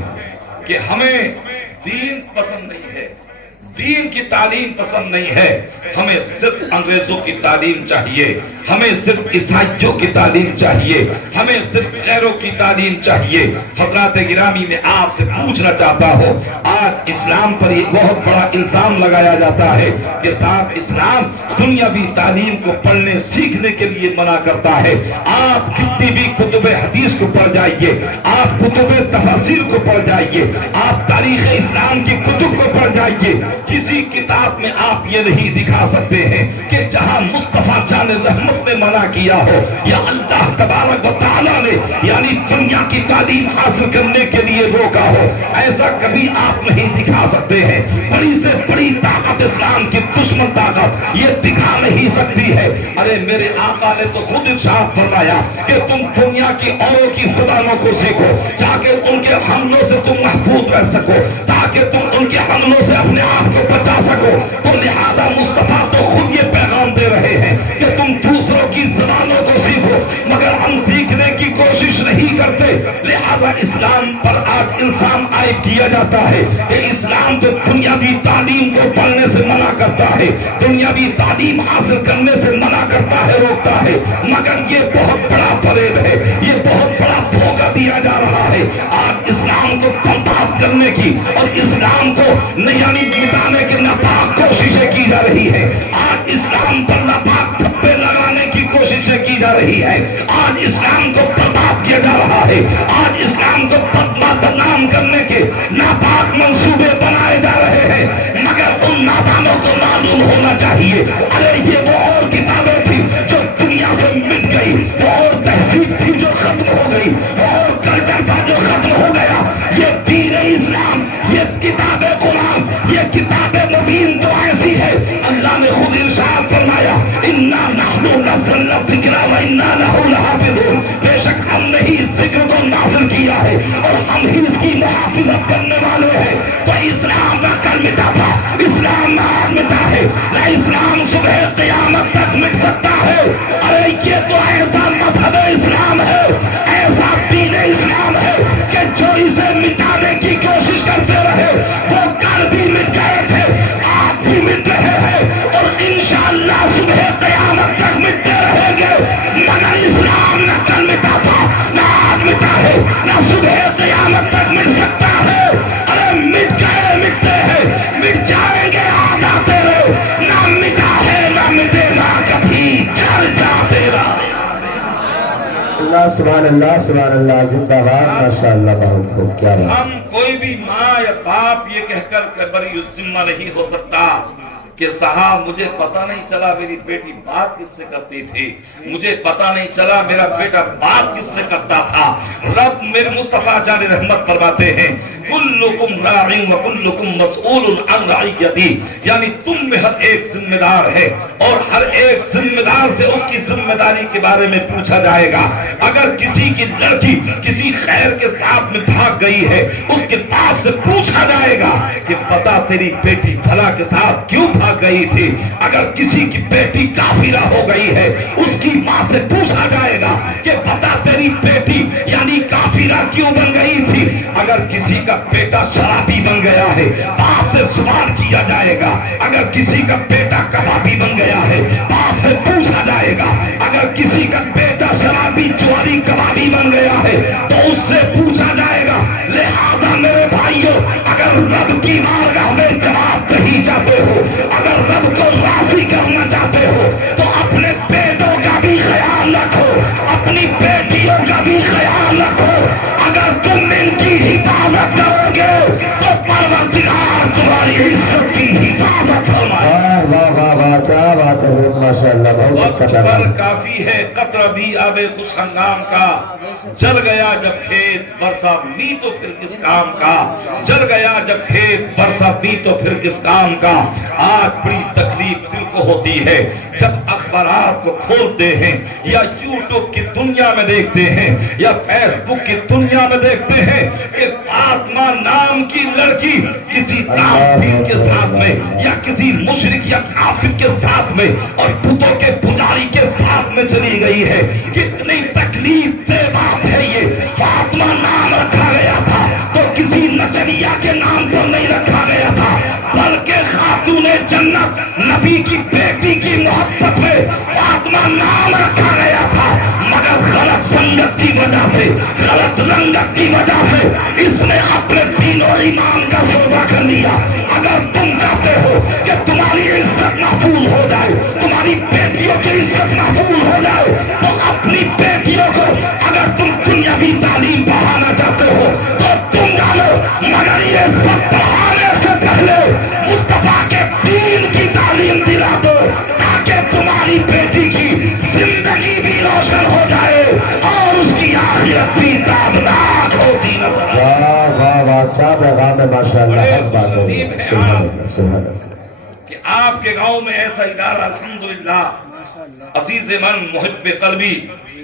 کہ ہمیں دین پسند نہیں ہے، دین کی تعلیم پسند نہیں ہے، ہمیں صرف انگریزوں کی تعلیم چاہیے، ہمیں صرف عیسائیوں کی تعلیم چاہیے، ہمیں صرف غیروں کی تعلیم چاہیے۔ حضرات گرامی میں آپ سے پوچھنا چاہتا ہوں، آج اسلام پر یہ بہت بڑا الزام لگایا جاتا ہے کہ صاحب اسلام دنیاوی تعلیم کو پڑھنے سیکھنے کے لیے منع کرتا ہے۔ آپ کتنی بھی کتب حدیث کو پڑھ جائیے، آپ کتب تفاسیر کو پڑھ جائیے، آپ تاریخ اسلام کی کتب کو پڑھ جائیے، کسی کتاب میں آپ یہ نہیں دکھا سکتے ہیں کہ جہاں مصطفیٰ جان رحمت نے منع کیا ہو یا اللہ تبارک و تعالیٰ نے یعنی دنیا کی تعلیم حاصل کرنے کے لیے روکا ہو، ایسا کبھی آپ نہیں دکھا سکتے ہیں۔ بڑی سے بڑی طاقت اسلام کی دشمن طاقت یہ دکھا نہیں سکتی ہے۔ ارے میرے آقا نے تو خود ارشاد فرمایا کہ تم دنیا کی اوروں کی زبانوں کو سیکھو تاکہ ان کے حملوں سے تم محفوظ رہ سکو، تاکہ تم ان کے حملوں سے اپنے آپ کو بچا سکو۔ تو لہذا مصطفیٰ تو خود یہ پیغام دے رہے ہیں کہ تم دوسروں کی زبانوں کو سیکھو، مگر ہم سیکھنے کی کوشش نہیں کرتے۔ لہذا اسلام پر آج الزام عائد کیا جاتا ہے کہ اسلام تو دنیاوی تعلیم کو پڑھنے سے منع کرتا ہے، دنیاوی تعلیم حاصل کرنے سے منع کرتا ہے، روکتا ہے، مگر یہ بہت بڑا فریب ہے، یہ بہت بڑا دھوکہ دیا جا رہا ہے۔ آج اسلام کو برباد کرنے کی اور اسلام کو یعنی مٹانے کی ناپاک کوششیں کی جا رہی ہے، آج اسلام پر ناپاک تھپے لگانے کی کوششیں کی جا رہی ہے، آج اسلام کو برباد کیا جا رہا ہے، آج اسلام کو بدنام کرنے کے ناپاک منصوبے بنائے جا رہے ہیں، مگر ان نادانوں کو معلوم ہونا چاہیے ارے یہ وہ اور کتابیں تھی جو دنیا سے مٹ گئی، وہ اور تہذیب تھی جو ختم ہو گئی، وہ اور کلچر تھا جو ختم ہو گیا، یہ دین اسلام، یہ کتاب قرآن، یہ کتاب مبین تو ایسی ہے، اللہ نے خود ارشاد فرمایا انا نحن نزلنا الذکر وانا لہ لحافظون، بے شک ہم نے ہی اس ذکر کو نازل کیا ہے اور ہم ہی اس کی محافظت کرنے والے ہیں۔ تو اسلام کا کل مٹا تھا، اسلام آج مٹا ہے، نہ اسلام صبح قیامت تک مٹ سکتا ہے۔ ارے یہ تو ایسا مذہب اسلام ہے، ایسا دین اسلام ہے کہ جو اسے مٹانے کی کوشش کرتے رہے وہ کل بھی مٹ گئے تھے، آج بھی مٹ رہے ہیں اور انشاءاللہ صبح قیامت تک مٹتے رہیں گے، مگر اسلام نہ کل مٹا تھا، نہ آج مٹا ہے، نہ صبح قیامت تک مٹ سکتا ہے۔ ارے مٹ گئے، مٹتے ہیں، مٹ جائیں گے، آج آتے رہے، نہ مٹا ہے نہ مٹے گا کبھی، چل جاتے رہے۔ اللہ سبحان اللہ سبحان اللہ، زندہ باد، ماشاءاللہ، بہت خوب، کیا بات۔ ہم کوئی بھی ماں یا باپ یہ کہہ کر بری ذمہ نہیں ہو سکتا کہ صاحب مجھے پتا نہیں چلا میری بیٹی بات کس سے کرتی تھی، مجھے پتا نہیں چلا میرا بیٹا بات کس سے کرتا تھا۔ رب میرے مصطفیٰ جان رحمت فرماتے ہیں کلکم راع و کلکم مسئول عن رعیتی، یعنی تم میں ہر ایک ذمہ دار ہے اور ہر ایک ذمہ دار سے اس کی ذمہ داری کے بارے میں پوچھا جائے گا۔ اگر کسی کی لڑکی کسی خیر کے ساتھ میں بھاگ گئی ہے، اس کے باپ سے پوچھا جائے گا کہ پتا تیری بیٹی بھلا کے ساتھ کیوں بھاگ گئی تھی۔ اگر کسی کی بیٹی کافرہ ہو گئی ہے، اس کی ماں سے پوچھا جائے گا کہ پتا تیری بیٹی یعنی کافرہ کیوں بن گئی تھی۔ اگر کسی کا بیٹا شرابی بن گیا ہے، باپ سے سوال کیا جائے گا۔ اگر کسی کا بیٹا کبابی بن گیا ہے، باپ سے پوچھا جائے گا۔ اگر کسی کا بیٹا شرابی جواری کبابی بن گیا ہے تو اس سے پوچھا جائے گا۔ لہذا میرے بھائیوں، اگر رب کی بارگاہ میں جواب نہیں چاہتے ہو، اگر رب کو راضی کرنا چاہتے ہو تو اپنے بیٹوں کا بھی خیال رکھو، اپنی بیٹیوں کا بھی خیال رکھو۔ اگر تم ان کی حفاظت کرو گے تو پروردگار تمہاری عزت کی حفاظت فرمائے۔ واہ واہ واہ واہ، کیا بات ہے، ماشاءاللہ، بہت وقت اچھا پر کام۔ کافی ہے قطرہ بھی آب خوش ہنگام کا، جل گیا جب کھیت برسا می تو پھر کس کام کا، جل گیا جب کھیت برسا می تو پھر کس کام کا۔ آج بڑی تکلیف دل کو ہوتی ہے جب اخبارات کو کھولتے ہیں یا یوٹیوب کی دنیا میں دیکھتے ہیں یا فیس بک کی دنیا میں دیکھتے ہیں کہ فاطمہ نام کی لڑکی کسی دین کے ساتھ میں یا کسی مشرک یا کافر کے ساتھ میں اور بتوں کے پجاری کے ساتھ میں چلی گئی ہے۔ کتنی تکلیف دہ بات ہے یہ۔ فاطمہ نام رکھا گیا تھا تو کسی نچنیا کے نام پر نہیں رکھا گیا تھا، بلکہ خاتون جنت نبی کی بیٹی کی محبت میں فاطمہ نام رکھا گیا تھا، مگر غلط سنگت کی وجہ سے، غلط رنگت کی وجہ سے اس نے اپنے دین اور ایمان کا سودا کر لیا۔ اگر تم چاہتے ہو کہ تمہاری عزت محفوظ ہو جائے، تمہاری بیٹیوں کی عزت محفوظ ہو جائے تو اپنی بیٹیوں کو اگر تم دنیاوی تعلیم پڑھانا چاہتے ہو تو تم ڈالو، مگر یہ سب پڑھانے سے پہلے مصطفیٰ کے دین کی تعلیم دلا دو تاکہ تمہاری بیٹی کی زندگی بھی روشن ہو جائے اور اس کی آخرت بھی تابناک ہوتی نظر آئے۔ واہ واہ واہ، کیا پیغام ہے، ماشاءاللہ، بڑے حق بات خوش ہے، نصیب ہیں سبحان آپ اللہ سبحان اللہ۔ کہ آپ کے گاؤں میں ایسا ادارہ الحمدللہ عزیز من محب قلبی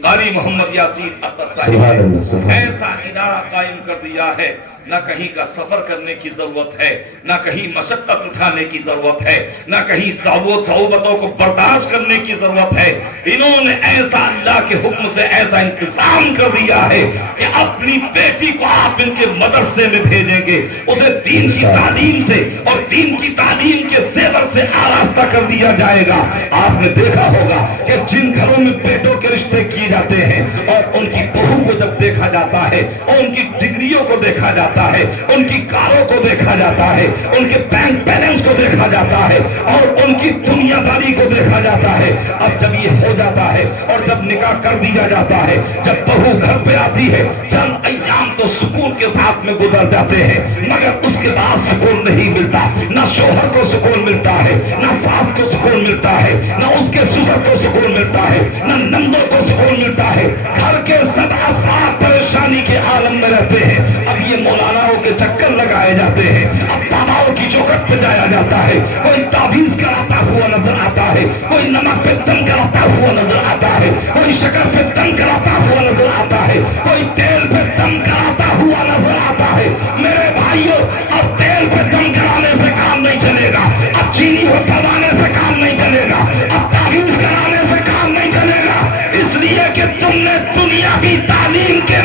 قاری محمد یاسین اختر صاحب سبحان اللہ، سبحان نے اللہ۔ ایسا ادارہ قائم کر دیا ہے، نہ کہیں کا سفر کرنے کی ضرورت ہے، نہ کہیں مشقت اٹھانے کی ضرورت ہے، نہ کہیں صعوبتوں کو برداشت کرنے کی ضرورت ہے۔ انہوں نے ایسا اللہ کے حکم سے ایسا انتظام کر دیا ہے کہ اپنی بیٹی کو آپ ان کے مدرسے میں بھیجیں گے، اسے دین کی تعلیم سے اور دین کی تعلیم کے زیور سے آراستہ کر دیا جائے گا۔ آپ نے دیکھا ہوگا کہ جن گھروں میں بیٹوں کے رشتے کیے جاتے ہیں اور ان کی بہو کو جب دیکھا جاتا ہے اور ان کی ڈگریوں کو دیکھا جاتا ہے، ان کی کاروں کو دیکھا جاتا ہے، ان کے بینک بیلنس کو دیکھا جاتا ہے اور ان کی دنیا داری کو دیکھا جاتا ہے، اب جب یہ ہو جاتا ہے اور جب نکاح کر دیا جاتا ہے، جب بہو گھر پہ آتی ہے چند ایام تو سکون کے ساتھ میں گزر جاتے ہیں، مگر اس کے بعد سکون نہیں ملتا، نہ شوہر کو سکون ملتا ہے، نہ ساس کو سکون ملتا ہے، نہ اس کے سسر کو سکون ملتا ہے، نہ نندوں کو سکون ملتا ہے، گھر کے سب افراد پریشانی کے عالم میں رہتے ہیں۔ اب یہ مولاناؤں کے چکر لگائے جاتے ہیں، اب باباؤں کی چوکٹ پہ جایا جاتا ہے، کوئی تعویذ کراتا ہوا نظر آتا ہے، کوئی نمک پہ دم کراتا ہوا نظر آتا ہے، کوئی شکر پہ دم کراتا ہوا نظر آتا ہے، کوئی تیل پہ دم کراتا ہوا نظر آتا ہے۔ میرے بھائیوں، اب تیل پہ دم کرانے سے کام نہیں چلے گا، اب چینی کو دبانے سے کام نہیں چلے گا، اب تعویذ کرانے سے کام نہیں چلے گا، اس لیے کہ تم نے دنیاوی تعلیم کے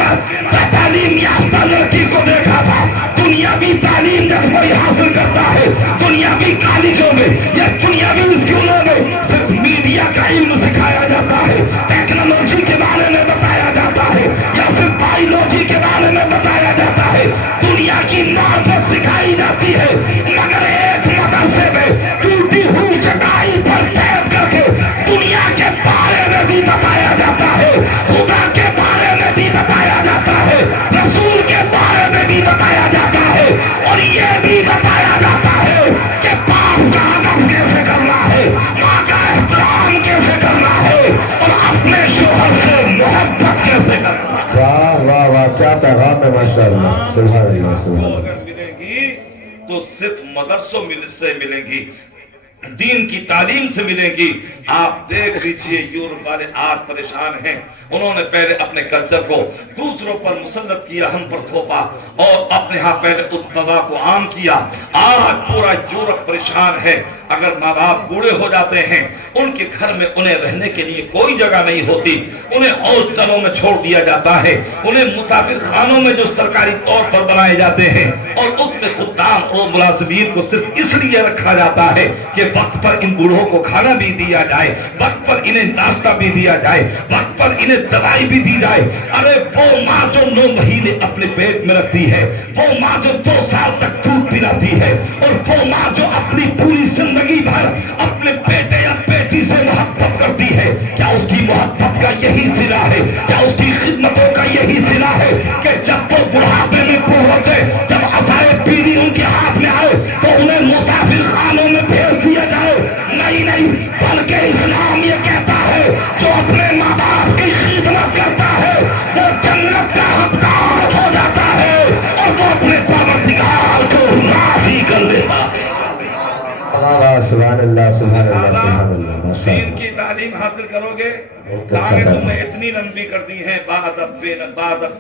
تعلیم یافتہ لڑکی کو دیکھا تھا۔ دنیاوی تعلیم جب کوئی حاصل کرتا ہے دنیاوی کالجوں میں یا دنیاوی اسکولوں میں صرف میڈیا کا علم سکھایا جاتا ہے، ٹیکنالوجی کے بارے میں بتایا جاتا ہے یا صرف بایولوجی کے بارے میں بتایا جاتا ہے، دنیا کی معرفت سکھائی جاتی ہے، مگر ایک مدرسے میں ٹوٹی ہوئی چٹائی پر بیٹھ کر کے دنیا کے بارے میں بھی بتایا جاتا ہے، خدا کے بارے میں بھی بتایا جاتا ہے، رسول کے بارے میں بھی بتایا جاتا ہے، اور یہ بھی بتایا جاتا ہے کہ باپ کا ادب کیسے کرنا ہے، ماں کا احترام کیسے کرنا ہے، اور اپنے شوہر سے محبت کیسے کرنا ہے۔ واہ واہ واہ، کیا پیغام ہے ماشاء اللہ، سبحان اللہ سبحان اللہ۔ اگر ملے گی تو صرف مدرسوں سے ملے گی، دین کی تعلیم سے ملے گی۔ آپ دیکھ لیجئے یورپ والے آج پریشان ہیں، انہوں نے پہلے اپنے کلچر کو دوسروں پر مسلط کیا، ہم پر تھوپا اور اپنے ہاں پہلے اس وبا کو عام کیا۔ آج پورا یورپ پریشان ہے۔ اگر ماں باپ بوڑھے ہو جاتے ہیں، ان کے گھر میں انہیں رہنے کے لیے کوئی جگہ نہیں ہوتی، انہیں ہاسٹلوں میں چھوڑ دیا جاتا ہے، انہیں مسافر خانوں میں جو سرکاری طور پر بنائے جاتے ہیں اور اس میں خدام اور ملازمین کو صرف اس لیے رکھا جاتا ہے کہ وقت پر ان بوڑھوں کو کھانا بھی دیا جائے، وقت پر انہیں ناشتہ بھی دیا جائے، وقت پر انہیں دوائی بھی دی جائے۔ ارے وہ ماں جو 9 مہینے اپنے پیٹ میں رکھتی ہے، وہ ماں جو 2 سال تک دودھ پلاتی ہے، اور وہ ماں جو اپنی پوری زندگی بھر اپنے بیٹے یا بیٹی سے محبت کرتی ہے، کیا اس کی محبت کا یہی صلہ ہے، کیا اس کی خدمتوں کا یہی صلہ ہے کہ جب وہ بڑھاپے میں پہنچے، جب عصائے پیری ان کے ہاتھ میں آئے تو انہیں مسافر خانوں میں بھیج دیا جائے؟ نہیں، بلکہ اسلام یہ کہتا ہے جو اپنے ماں باپ کی خدمت کرتا ہے وہ جنت کا حقدار ہو جاتا ہے اور وہ اپنے پروردگار کو راضی کر دیتا ہے۔ سبحان اللہ سبحان اللہ سبحان اللہ، ماشاء دین اللہ۔ کی تعلیم حاصل کرو گے، بہت تاکہ اچھا تم نے اتنی لمبی کر دی ہے، با ادب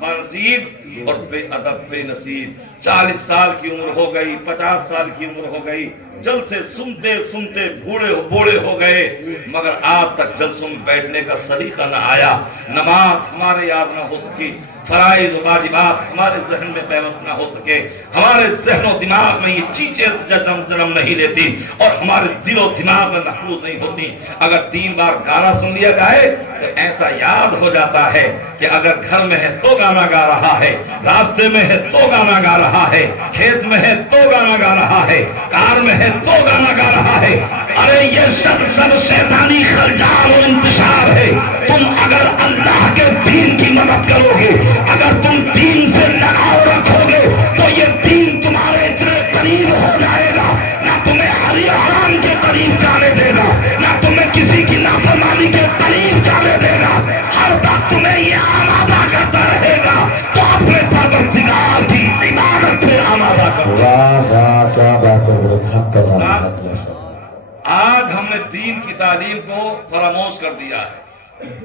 با نصیب اور بے ادب بے نصیب۔ 40 سال کی عمر ہو گئی، 50 سال کی عمر ہو گئی، جلد سے سنتے سنتے بوڑھے ہو گئے، مگر آج تک جلسوں میں بیٹھنے کا سلیقہ نہ آیا، نماز ہمارے یاد نہ ہو سکی، فرائض و واجبات ہمارے ذہن میں پیوست نہ ہو سکے، ہمارے ذہن و دماغ میں یہ چیزیں جنم نہیں لیتی اور ہمارے دل و دماغ میں محفوظ نہیں ہوتی۔ اگر 3 بار گانا سن لیا جائے تو ایسا یاد ہو جاتا ہے کہ اگر گھر میں ہے تو گانا گا رہا ہے، راستے میں ہے تو گانا گا رہا ہے، کھیت میں ہے تو گانا گا رہا ہے، کار میں ہے تو گانا گا رہا ہے۔ ارے یہ سب شیطانی خرجال و انتشار ہے۔ تم اگر اللہ کے دین کی مدد کرو گے، اگر تم دین سے لگاؤ رکھو گے تو یہ دین تمہارے اتنے قریب ہو جائے گا، نہ تمہیں حرام کے قریب جانے دے گا، نہ تمہیں کسی کی نافرمانی کے قریب جانے دے گا، ہر وقت تمہیں یہ آمادہ کرتا رہے گا۔ تو اپنے پروردگار کی عبادت پہ آمادہ کرو۔ واہ واہ، کیا بات ہے۔ آج ہم نے دین کی تعلیم کو فراموش کر دیا ہے۔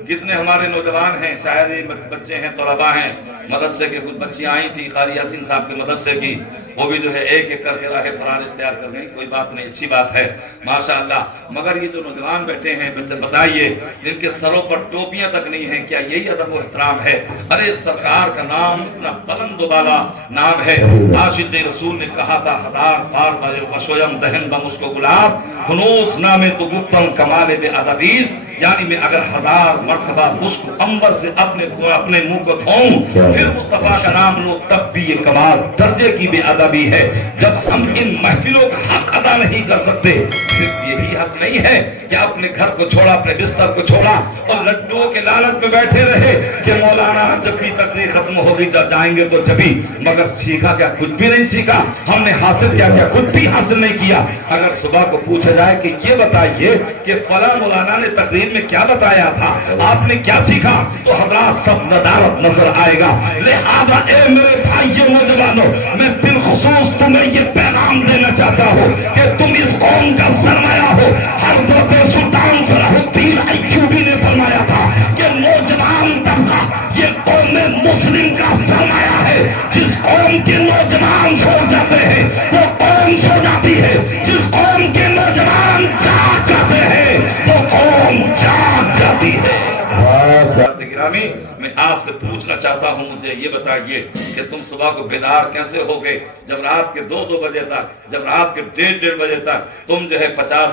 کتنے ہمارے نوجوان ہیں، شاعری بچے ہیں، طلباء ہیں، مدرسے کے کچھ بچیاں آئی تھی قاری یاسین صاحب کے مدرسے کی، وہ بھی جو ہے ایک ایک کر کے راہ فرار اختیار کر گئی، کوئی بات نہیں، اچھی بات ہے ماشاءاللہ۔ مگر یہ جو نوجوان بیٹھے ہیں بتائیے جن کے سروں پر ٹوپیاں تک نہیں ہیں، کیا یہی ادب و احترام ہے؟ ارے سرکار کا نام اتنا بلند و بالا نام ہے، عاشق رسول نے کہا تھا ہزار بار وشویم دہن بمسکو گلاب، ہنوس نامے تو گفتم کمال بے ادبیست، یعنی میں اگر 1000 مرتبہ مشک انور سے اپنے منہ کو دھوؤں پھر مصطفیٰ کا نام لو تب بھی یہ کمال درجے کی بے ادبی ہے۔ جب ہم ان محفلوں کا حق ادا نہیں کر سکتے صرف یہی حق نہیں ہے کہ اپنے گھر کو چھوڑا، اپنے بستر کو چھوڑا اور لڈوؤں کے لالچ میں بیٹھے رہے کہ مولانا جب بھی تقریر ختم ہوگی جائیں گے تو جبھی، مگر سیکھا کیا؟ کچھ بھی نہیں سیکھا۔ ہم نے حاصل کیا؟ کچھ بھی حاصل نہیں کیا۔ اگر صبح کو پوچھا جائے کہ یہ بتائیے کہ فلاں مولانا نے تقریر میں کیا بتایا تھا، آپ نے کیا سیکھا، تو حضرات سب ندارت نظر آئے گا۔ لہذا اے میرے بھائیو نوجوانوں، میں بالخصوص تمہیں یہ پیغام دینا چاہتا ہوں کہ تم اس قوم کا سرمایہ ہو۔ حضرت سلطان صلاح الدین ایوبی نے فرمایا تھا کہ نوجوان طبقہ یہ قوم مسلم کا سرمایہ ہے۔ جس قوم کے نوجوان سو جاتے ہیں وہ قوم سو جاتی ہے، جس قوم کے نوجوان جاگ جاتے ہیں وہ قوم جاگ جاتی ہے۔ گرامی، میں آپ سے پوچھنا چاہتا ہوں، مجھے یہ بتائیے کہ تم صبح کو بیدار کیسے ہوگے جب رات کے 2 بجے تک، جب رات کے 1:30 بجے تک تم جو ہے 50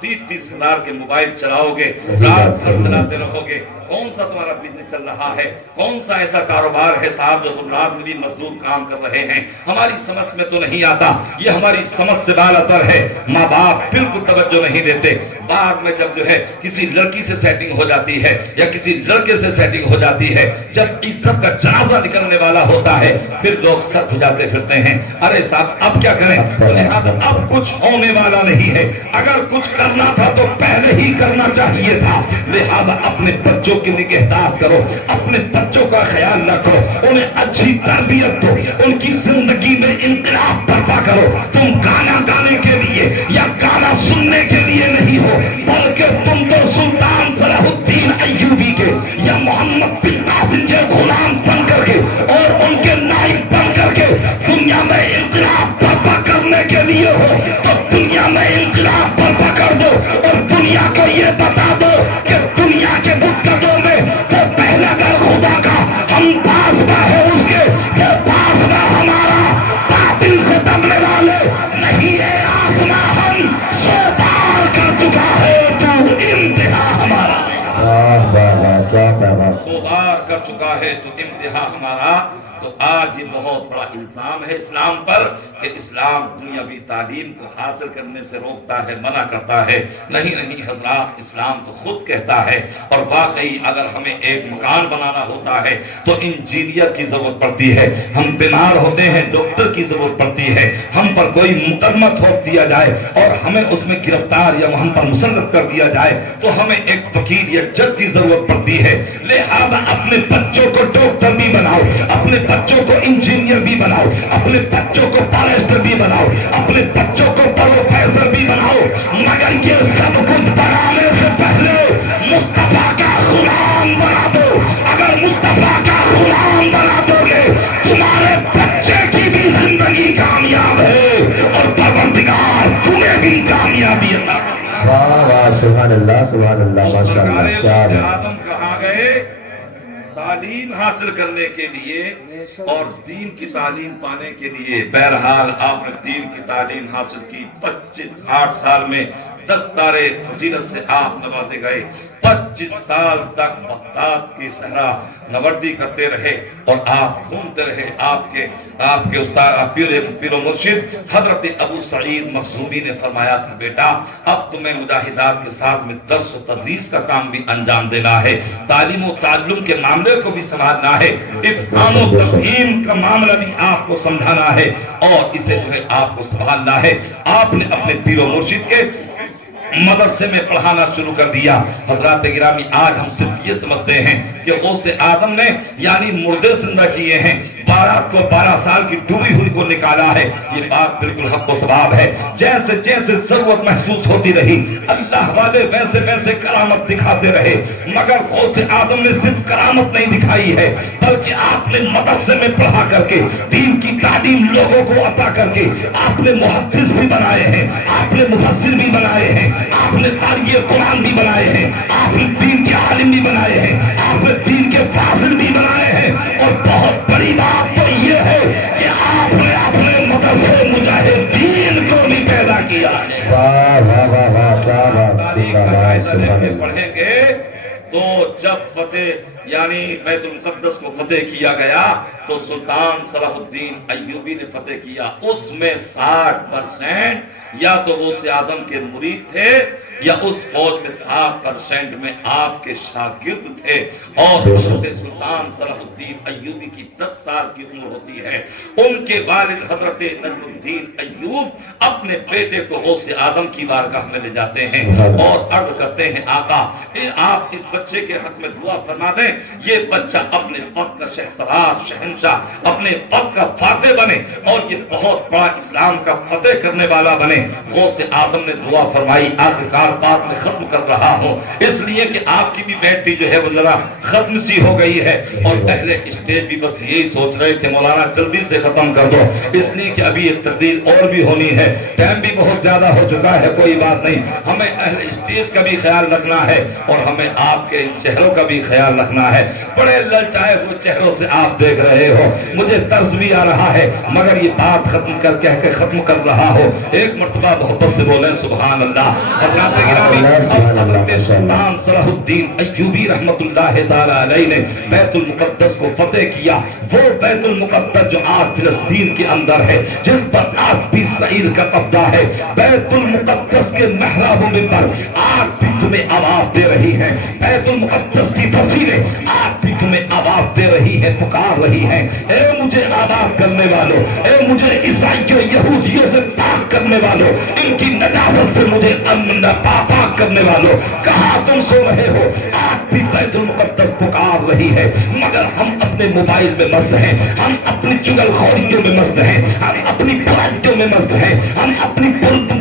30 ہزار کے موبائل چلاؤ گے، رات بھر چلاتے رہو گے؟ کون سا تمہارا بزنس چل رہا ہے؟ کون سا ایسا کاروبار ہے صاحب جو تم رات میں بھی مزدور کام کر رہے ہیں؟ ہماری سمجھ میں تو نہیں آتا، یہ ہماری سمجھ سے بالاتر ہے۔ ماں باپ بالکل توجہ نہیں دیتے۔ بعد میں جب جو ہے کسی لڑکی سے سیٹنگ ہو جاتی ہے یا کسی لڑکے سے سیٹنگ ہو جاتی ہے، جب عزت کا جنازہ نکلنے والا ہوتا ہے پھر لوگ سر بھجاتے پھرتے ہیں، ارے صاحب اب کیا کریں؟ لہذا اب کچھ ہونے والا نہیں ہے، اگر کچھ کرنا تھا تو پہلے ہی کرنا چاہیے تھا۔ لہذا اپنے بچوں کی نگہداشت کرو، اپنے بچوں کا خیال رکھو، انہیں اچھی تربیت دو، ان کی زندگی میں انقلاب برپا کرو۔ تم گانا گانے کے لیے یا گانا سننے کے لیے نہیں ہو، بلکہ تم تو سلطان صلاح الدین ایوبی کے یا محمد بن قاسم کے غلام بن کر کے اور ان کے نائب بن کر کے دنیا میں انقلاب برپا کرنے کے لیے ہو، تو دنیا میں انقلاب برپا کر دو اور دنیا کو یہ بتا دو کہ دنیا کے بتوں میں وہ پہلا گھر خدا کا، ہم پاسباں ہے اس کے، وہ پاسباں ہمارا، باطل سے دبنے والے نہیں ہے آسماں، ہم سو پار کر چکا ہے تو انتہا ہمارا، سو بار کر چکا ہے تو انتہا ہمارا۔ تو آج یہ بہت بڑا الزام ہے اسلام پر کہ اسلام دنیاوی تعلیم کو حاصل کرنے سے روکتا ہے، منع کرتا ہے۔ نہیں حضرات، اسلام تو خود کہتا ہے، اور واقعی اگر ہمیں ایک مکان بنانا ہوتا ہے تو انجینئر کی ضرورت پڑتی ہے، ہم بیمار ہوتے ہیں ڈاکٹر کی ضرورت پڑتی ہے، ہم پر کوئی مقدمہ ٹھوک دیا جائے اور ہمیں اس میں گرفتار یا ہم پر مسلط کر دیا جائے تو ہمیں ایک وکیل یا جج کی ضرورت پڑتی ہے۔ لہذا اپنے بچوں کو ڈاکٹر بھی بناؤ، اپنے بچوں کو انجینئر بھی بناؤ، اپنے بچوں کو فارسٹر بھی بناؤ، اپنے بچوں کو پروفیسر بھی بناؤ، مگر یہ سب کچھ بنانے سے پہلے مصطفیٰ کا غلام بنا دو۔ اگر مصطفیٰ کا غلام بنا دو گے تمہارے بچے کی بھی زندگی کامیاب ہے اور پروردگار تمہیں بھی کامیابی عطا کرے۔ واہ سبحان اللہ سبحان اللہ، ماشاء اللہ، کیا ہے۔ آدم کہاں گئے؟ تعلیم حاصل کرنے کے لیے اور دین کی تعلیم پانے کے لیے۔ بہرحال آپ نے دین کی تعلیم حاصل کی، 8 سال میں 10 تارے فضیلت سے آپ نوازے گئے، 25 سال تک بغداد کی صحرا نوردی کرتے رہے اور آپ گھومتے رہے۔ آپ کے استاد پیر و مرشد حضرت ابو سعید مخزومی نے فرمایا تھا، بیٹا اب تمہیں مجاہدات کے ساتھ میں درس و تدریس کا کام بھی انجام دینا ہے، تعلیم و تعلم کے معاملے کو بھی سنبھالنا ہے، افہام و تفہیم کا معاملہ بھی آپ کو سمجھانا ہے اور اسے جو ہے آپ کو سنبھالنا ہے۔ آپ نے اپنے پیر و مرشد کے مدرسے میں پڑھانا شروع کر دیا۔ حضرات گرامی، آج ہم صرف یہ سمجھتے ہیں کہ غوث آدم نے یعنی مردے زندہ کیے ہیں، 12 سال کی ڈوبی ہوئی کو نکالا ہے، یہ بات بالکل حق و ثواب ہے۔ جیسے جیسے ضرورت محسوس ہوتی رہی اللہ والے ویسے ویسے کرامت دکھاتے رہے، مگر غوث آدم نے صرف کرامت نہیں دکھائی ہے بلکہ آپ نے مدرسے میں پڑھا کر کے دین کی تعلیم لوگوں کو عطا کر کے آپ نے محدث بھی بنائے ہیں، آپ نے مفسر بھی بنائے ہیں، آپ نے قاری قرآن بھی بنائے ہیں، آپ نے دین کے عالم بھی بنائے ہیں، آپ نے دین کے فاضل بھی بنائے ہیں، اور بہت بڑی بات تو یہ ہے کہ آپ نے اپنے مدرسے مجاہدین کو بھی پیدا کیا ہے۔ واہ واہ واہ واہ، کیا بات، تعلیم کا جائزہ لے کے پڑھیں گے تو جب فتح یعنی بیت المقدس کو فتح کیا گیا تو سلطان صلاح الدین ایوبی نے فتح کیا، اس میں 60% یا تو وہ سے آدم کے مرید تھے یا اس فوج میں 60% میں آپ کے شاگرد تھے، اور حضرت سلطان صلاح الدین ایوبی کی 10 سال کی عمر ہوتی ہے۔ ان کے والد حضرت نجم الدین ایوب اپنے بیٹے کو غوث آدم کی بارگاہ میں لے جاتے ہیں اور عرض کرتے ہیں آقا آپ اس بچے کے حق میں دعا فرما دیں، یہ بچہ اپنے وقت کا شہسوار شہنشاہ اپنے وقت کا فاتح بنے اور یہ بہت بڑا اسلام کا فتح کرنے والا بنے۔ غوث آدم نے دعا فرمائی۔ آخرکار بات میں ختم کر رہا ہوں اس لیے کہ آپ کی بھی بیٹی جو ہے وہ ذرا ختم سی ہو گئی ہے، اور اہل اسٹیج بھی بس یہی سوچ رہے کہ مولانا جلدی سے ختم کر دو، اس لیے کہ ابھی ایک تقریر اور بھی ہونی ہے، ٹائم بھی بہت زیادہ ہو چکا ہے۔ کوئی بات نہیں، ہمیں اہل اسٹیج کا بھی خیال رکھنا ہے اور ہمیں آپ کے چہروں کا بھی خیال رکھنا ہے۔ بڑے للچائے ہوئے چہروں سے آپ دیکھ رہے ہو، مجھے طرز بھی آ رہا ہے، مگر یہ بات ختم کر کہہ کے ختم کر رہا ہو۔ ایک مرتبہ محبت سے بولیں سبحان اللہ۔ سلطان صلاح الدین ایوبی رحمت اللہ تعالی علیہ نے بیت المقدس کو فتح کیا، وہ بیت المقدس جو آج فلسطین کے اندر ہے، جس پر آج بھی اسرائیل کا قبضہ ہے، بیت المقدس کے محراب و منبر آج بھی تمہیں آواز دے رہی ہے، بیت المقدس کی فصیلیں آج بھی تمہیں آواز دے رہی ہے، پکار رہی ہے، اے مجھے آباد کرنے والوں، اے مجھے عیسائیوں یہودیوں سے پاک کرنے والوں، ان کی نجاست سے مجھے پاک کرنے والوں، کہاں تم سو رہے ہو؟ آج بھی بیت المقدس پکار رہی ہے، مگر ہم اپنے موبائل میں مست ہیں، ہم اپنی چگل خوریوں میں مست ہیں، ہم اپنی برائیوں میں مست ہیں، ہم اپنی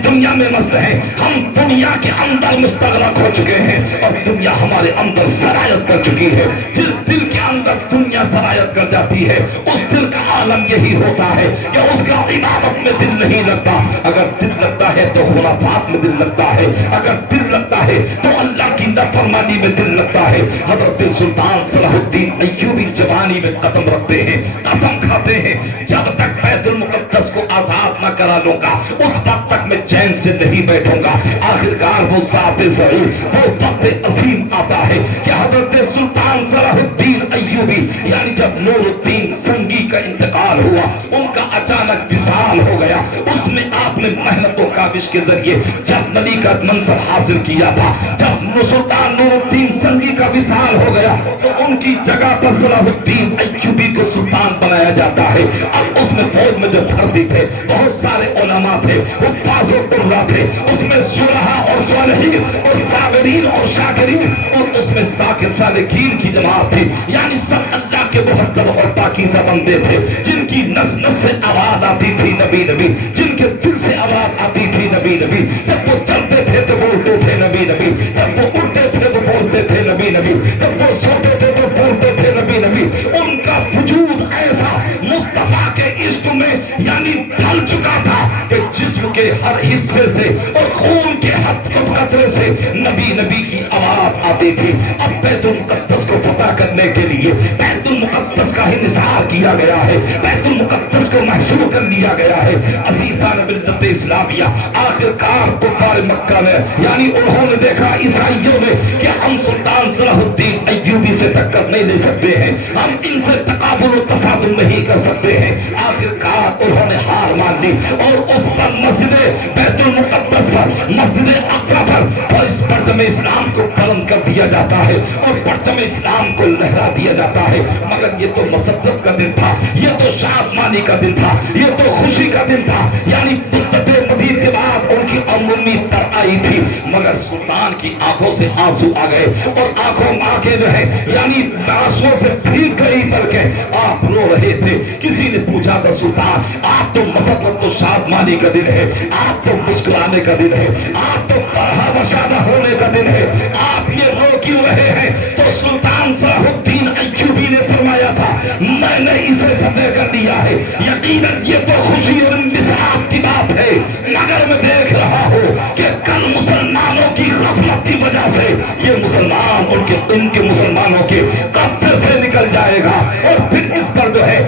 دنیا میں مست ہیں، ہم دنیا کے اندر مستغرق ہو چکے ہیں اور دنیا ہمارے اندر سرایت کر چکی ہے۔ جس دل کے اندر دنیا سرایت کر جاتی ہے اس دل کا عالم یہی ہوتا ہے کہ اس کا عبادت میں دل نہیں لگتا، اگر دل لگتا ہے تو خرافات میں دل لگتا ہے، اگر دل لگتا ہے تو اللہ کی نافرمانی میں دل لگتا ہے۔ حضرت سلطان صلاح الدین ایوبی جوانی میں قدم رکھتے ہیں، قسم کھاتے ہیں جب تک بیت المقدس کو آزاد نہ کرا لوں گا اس وقت تک میں چین سے نہیں بیٹھوں گا۔ آخرکار وہ ذات ضرور وہ وقت عظیم آتا ہے کہ حضرت سلطان صلاح الدین ایوبی یعنی جب نور الدین سنگی کا انتقال ہوا، ان کا اچانک وصال ہو گیا، اس میں آپ نے محنت و کاوش کے ذریعے جب نبی کا منصب حاصل کیا تھا، جب سلطان نور الدین سنگی کا وصال ہو گیا تو ان کی جگہ پر صلاح الدین ایوبی کو سلطان بنایا جاتا ہے۔ اب اس میں فوج میں جو بھرتی تھے بہت سارے علماء تھے، حفاظ و قراء تھے، اس میں صلحاء اور صالحین اور صابرین اور شاکرین اور اس میں ذاکر سالکین کی جماعت تھی، یعنی سب اللہ کے محترم اور پاکیزہ بندے تھے جن کی نس نس سے آواز آتی تھی نبی نبی، جن کے دل سے آواز آتی تھی نبی نبی، جب وہ چلتے تھے تو بولتے تھے نبی نبی، جب وہ اٹھتے تھے تو بولتے تھے نبی نبی، جب وہ سوتے تھے تو بولتے تھے نبی نبی۔ ان کا وجود ایسا مصطفیٰ کے عشق میں یعنی ڈھل چکا تھا کہ جسم کے ہر حصے سے اور خون کے ہر قطرے سے نبی نبی کی آواز آتی تھی۔ اب بیت المقدس کو فتح کرنے کے لیے بیت المقدس کا انحصار کیا گیا ہے، بیت المقدس کو محصور کر لیا گیا ہے۔ عزیزان ملت اسلامیہ، آخرکار کفار مکہ نے یعنی انہوں نے دیکھا عیسائیوں نے کہ ہم سلطان صلاح الدین ایوبی سے ٹکر نہیں لے سکتے ہیں، ہم ان سے تقابل و تصادم نہیں کر سکتے ہیں۔ آخرکار انہوں نے ہار مان لی اور اس پر مسجد بیت المقدس پر مسجد اقصی پر اور اس پرچم اسلام کو بلند کر دیا جاتا ہے اور پرچم اسلام کو لہرا دیا جاتا ہے۔ مگر یہ تو مسرت کا دن تھا، یہ تو شادمانی کا دن تھا، یہ تو خوشی کا دن تھا، یعنی مدت مدید کے بعد ان کی امید تر آئی تھی، مگر سلطان کی آنکھوں سے آنسو آ گئے اور آنکھوں جو ہے یعنی آنسو سے بھیگ گئی، بلکہ آپ رو رہے تھے۔ کسی نے پوچھا تھا سلطان آپ تو مسرت و شادمانی کا دن ہے، آپ تو مسکرانے کا دن ہے، آپ تو فرحہ و شادہ ہونے کا دن ہے، آپ یہ رو کیوں رہے ہیں؟ تو سلطان صلاح الدین ایوبی نے فرمایا تھا میں نے اسے فتح کر دیا ہے، یقیناً یہ تو خوشی اور انبساط کی بات ہے، مگر میں دیکھ رہا ہوں کہ کل مسلمانوں کی غفلت کی وجہ سے یہ مسلمان ان کے مسلمانوں کے قبضے سے نکل جائے گا اور پھر اس پر جو ہے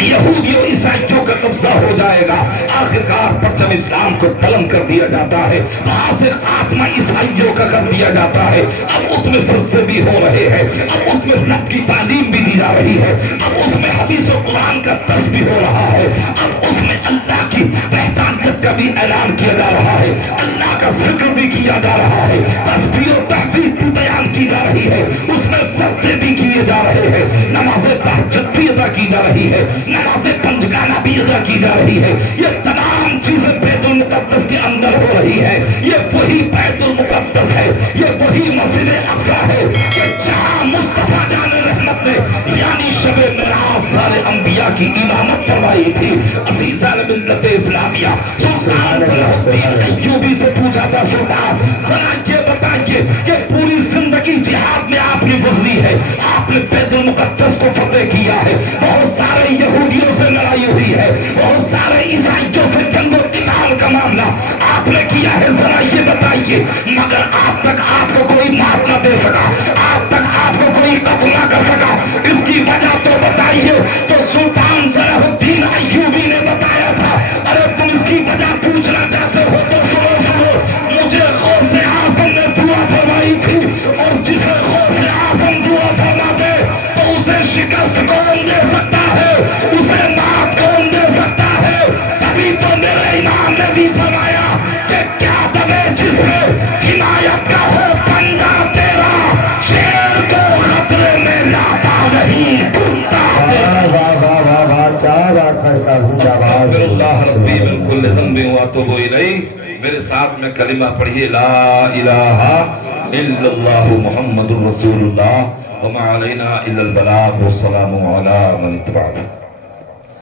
یہودی اور عیسائیوں کا قبضہ ہو جائے گا. آخرکار پرچم اسلام کو قلم کر دیا جاتا ہے, وہاں سے خاتمہ عیسائیوں کا کر دیا جاتا ہے. اب اس میں سجدے بھی ہو رہے ہیں, اب اس میں رب کی تعلیم بھی دی جا رہی ہے, اب اس میں حدیث و قرآن کا درس بھی ہو رہا ہے, اب اس میں اللہ کی وحدانیت کا بھی اعلان کیا جا رہا ہے, اللہ کا ذکر بھی کیا جا رہا ہے, تسبیح و تحمید بھی بیان کی جا رہی ہے, اس میں سجدے بھی کیے جا رہے ہیں, نماز تہجد بھی ادا کی جا رہی ہے, نماز پنجگانہ بھی ادا کی جا رہی ہے. یہ تمام چیزیں بیت المقدس کے اندر ہو رہی ہے. یہ وہی بیت المقدس ہے, یہ وہی مسجد اقصی ہے کہ جہاں مصطفیٰ جان رحمت نے یعنی شب معراج سارے انبیاء کی امامت کروائی تھی. عزیزان ملت اسلامیہ, سلطان صلاح الدین ایوبی سے پوچھا تھا, سلطان ذرا یہ بتائیے کہ پوری زندگی جہاد میں آپ کی گزری ہے, آپ نے بیت المقدس کو فتح کیا ہے, بہت سارے یہودیوں سے لڑائی ہوئی ہے, بہت سارے عیسائیوں سے جنگ و قتال کا معاملہ آپ نے کیا ہے, ذرا یہ بتائیے, مگر آپ تک آپ کو کوئی معاف نہ دے سکا, آپ تک آپ کو کوئی قتل نہ کر سکا, اس کی وجہ تو بتائیے. تو سلطان صلاح الدین ایوبی نے بتایا تھا, ارے تم اس کی وجہ پوچھنا چاہتے ہو تو سنو, مجھے غوث اعظم نے دعا فرمائی تھی, اور جسے غوث اعظم دعا فرما دے تو اسے شکست کون دے سکتا ہے, اسے مات کون دے سکتا ہے. تبھی تو میرے امام نے بھی فرمایا کہ کیا دبے جس سے حمایت کا ہو پنجہ تیرا, شیر کو خطرے میں لاتا نہیں ڈھونڈتا. استغفر اللہ ربی من کل ذنب واتوب الیہ. میرے ساتھ میں کلمہ پڑھیے, لا الہ الا اللہ محمد الرسول اللہ وما علینا الا البلاغ والسلام علی من اتبعنا.